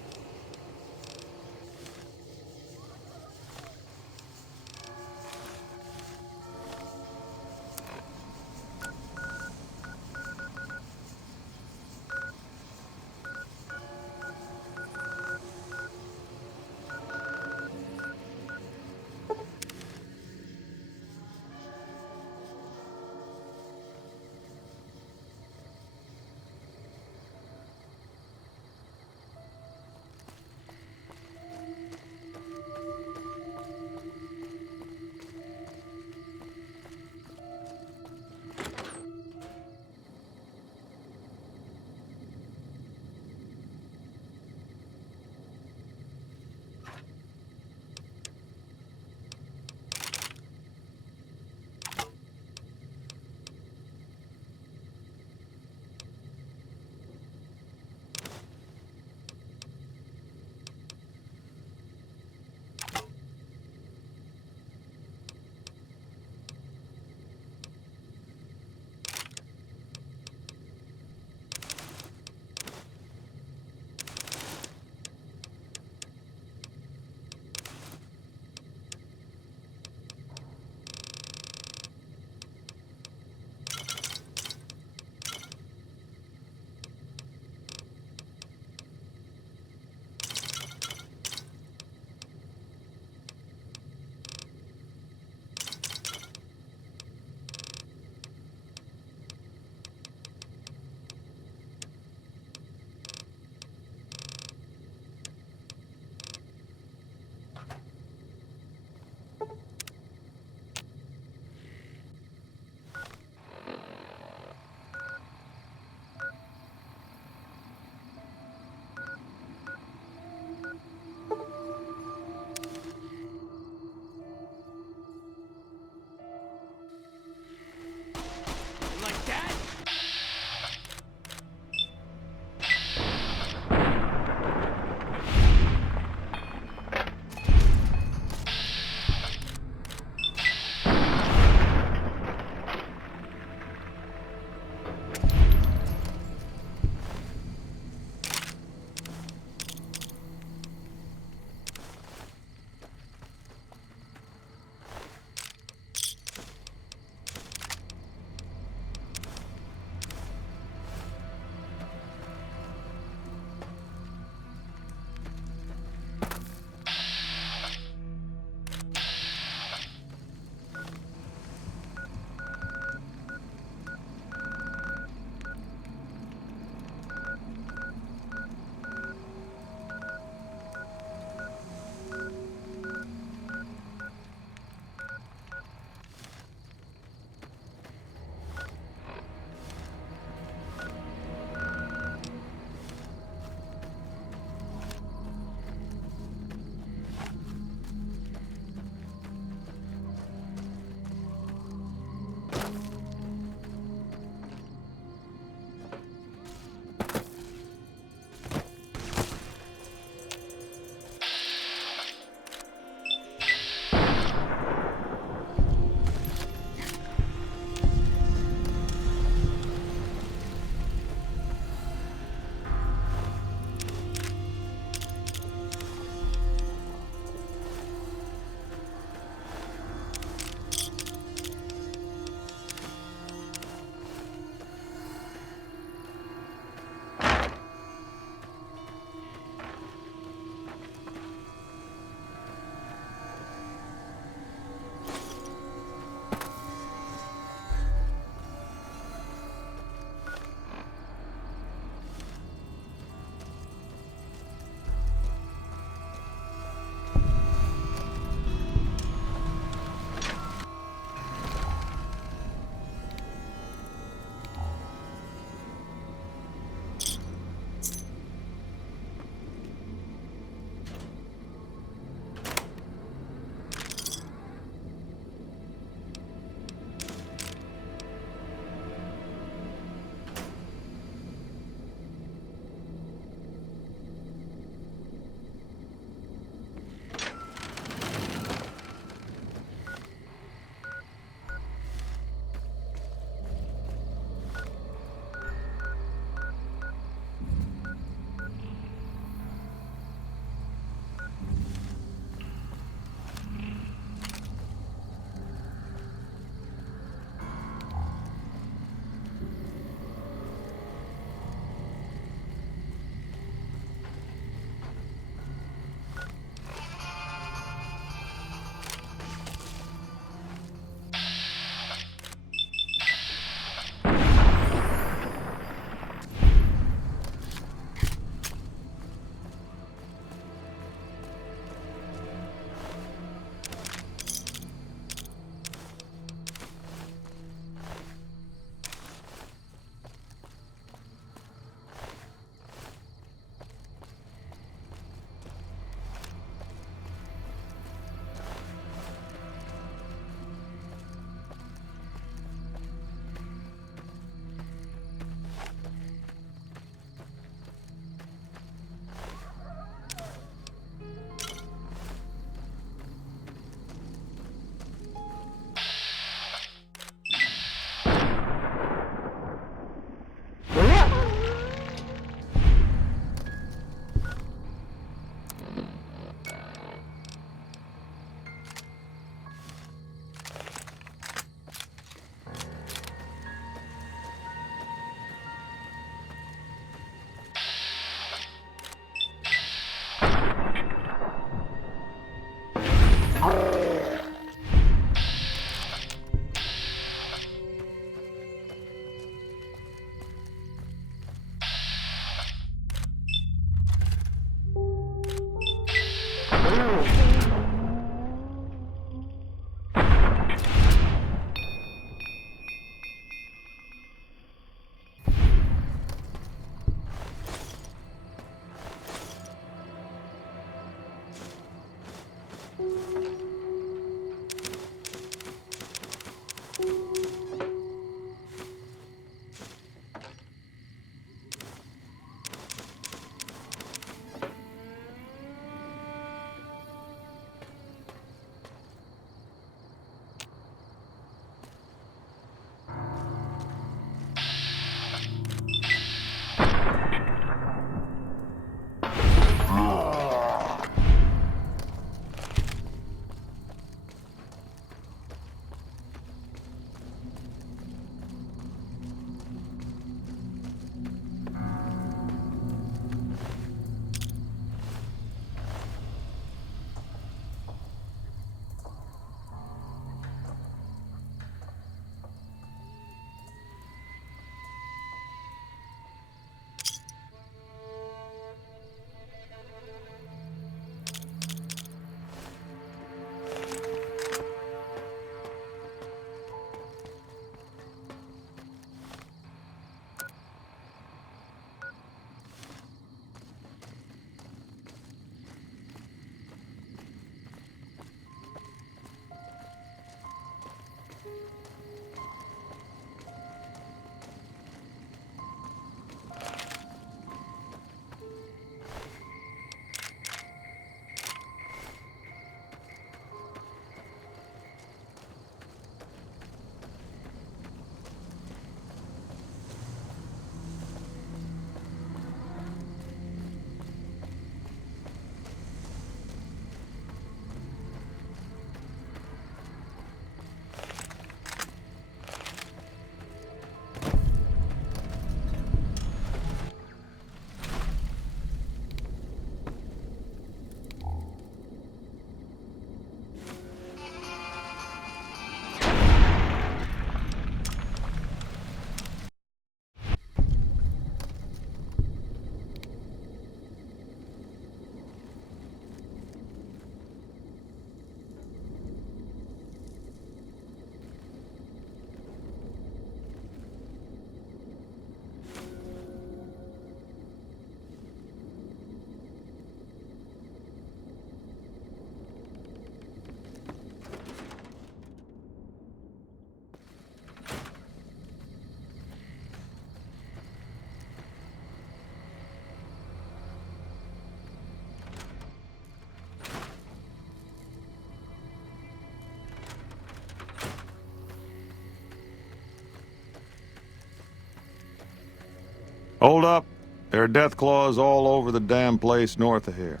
Hold up. There are death claws all over the damn place north of here.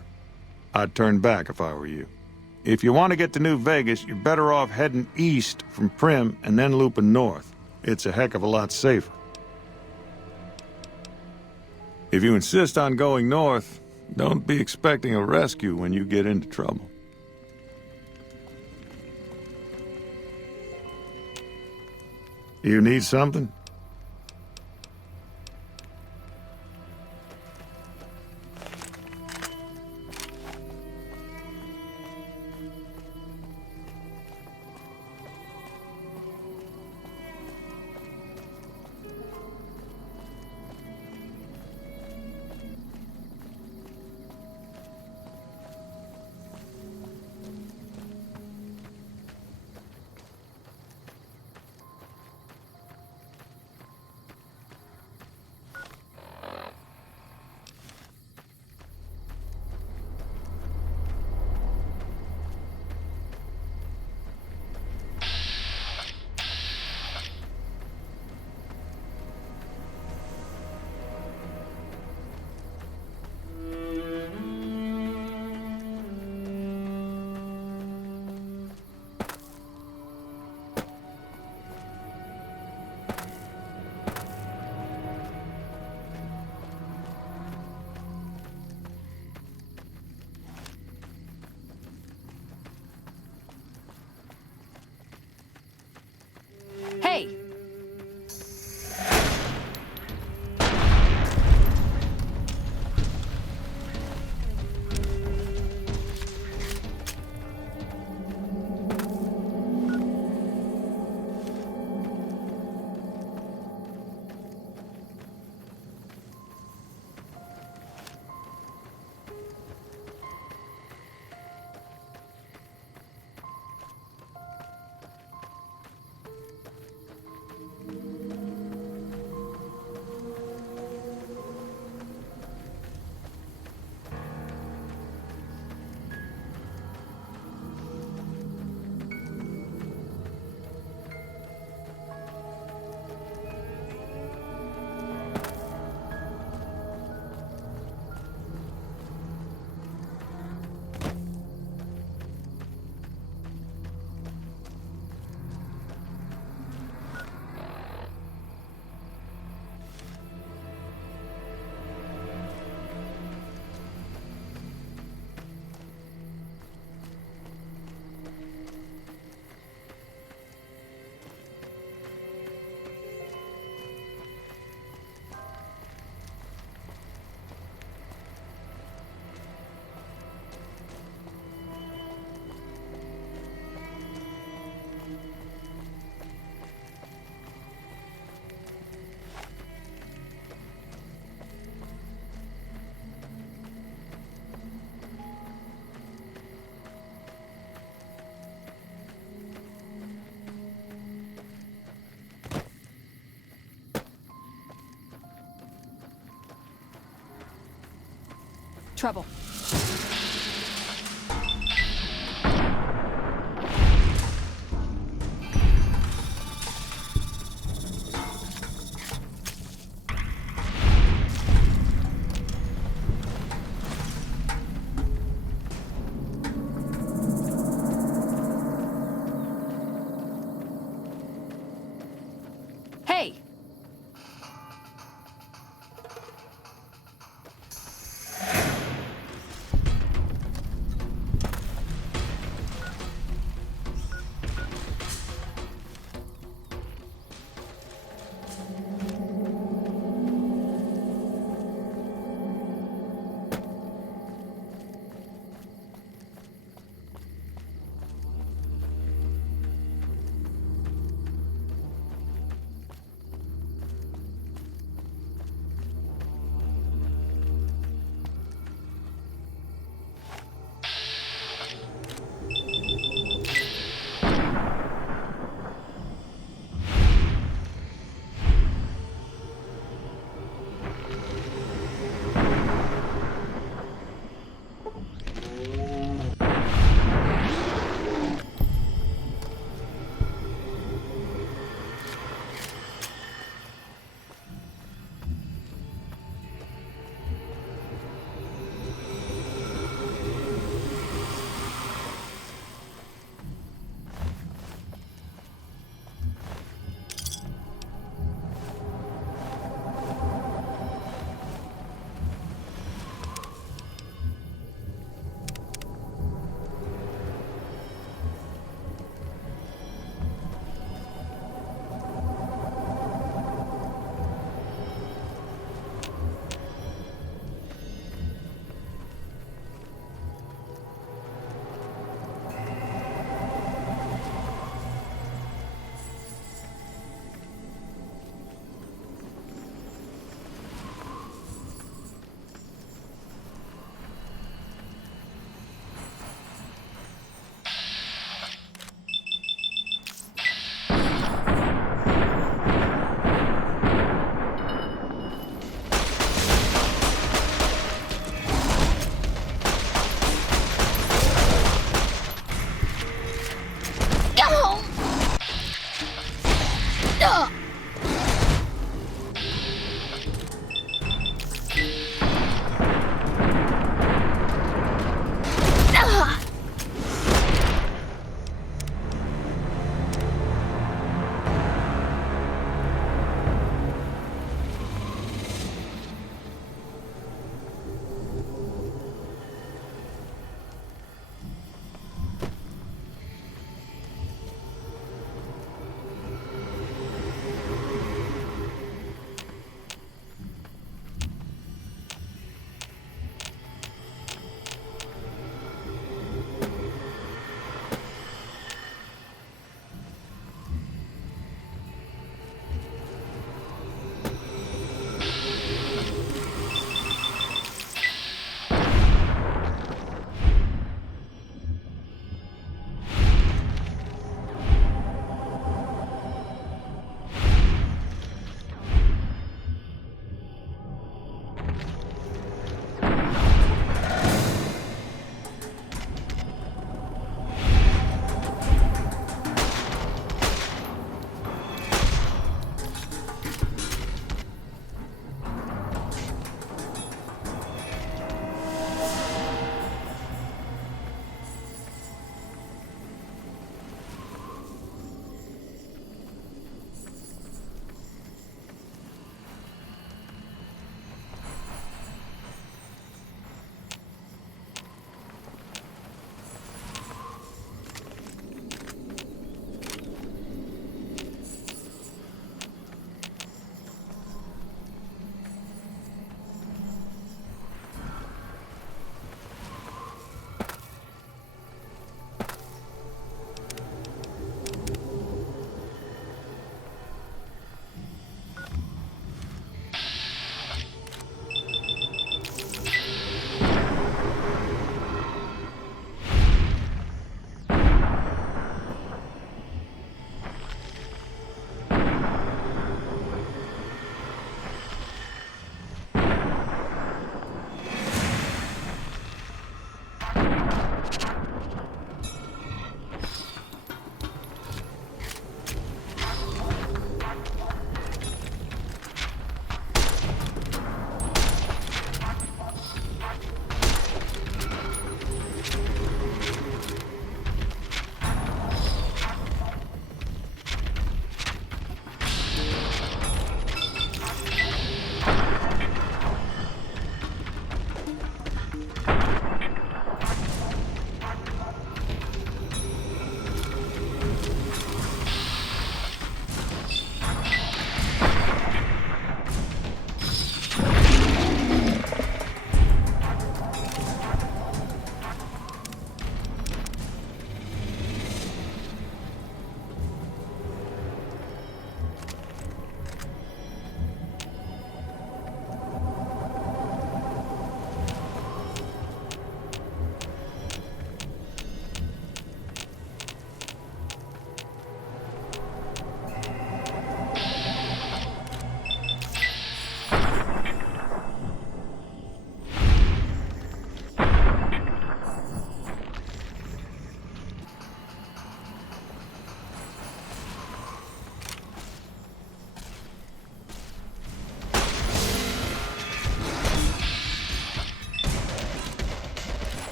I'd turn back if I were you. If you want to get to New Vegas, you're better off heading east from Primm and then looping north. It's a heck of a lot safer. If you insist on going north, don't be expecting a rescue when you get into trouble. You need something? Hey! Trouble. Hey!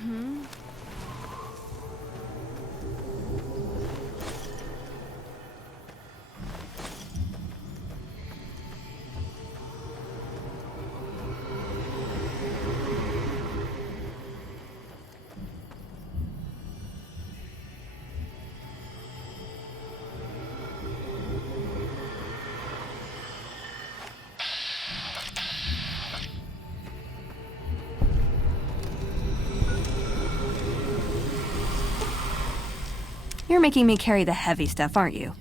Mm-hmm. You're making me carry the heavy stuff, aren't you?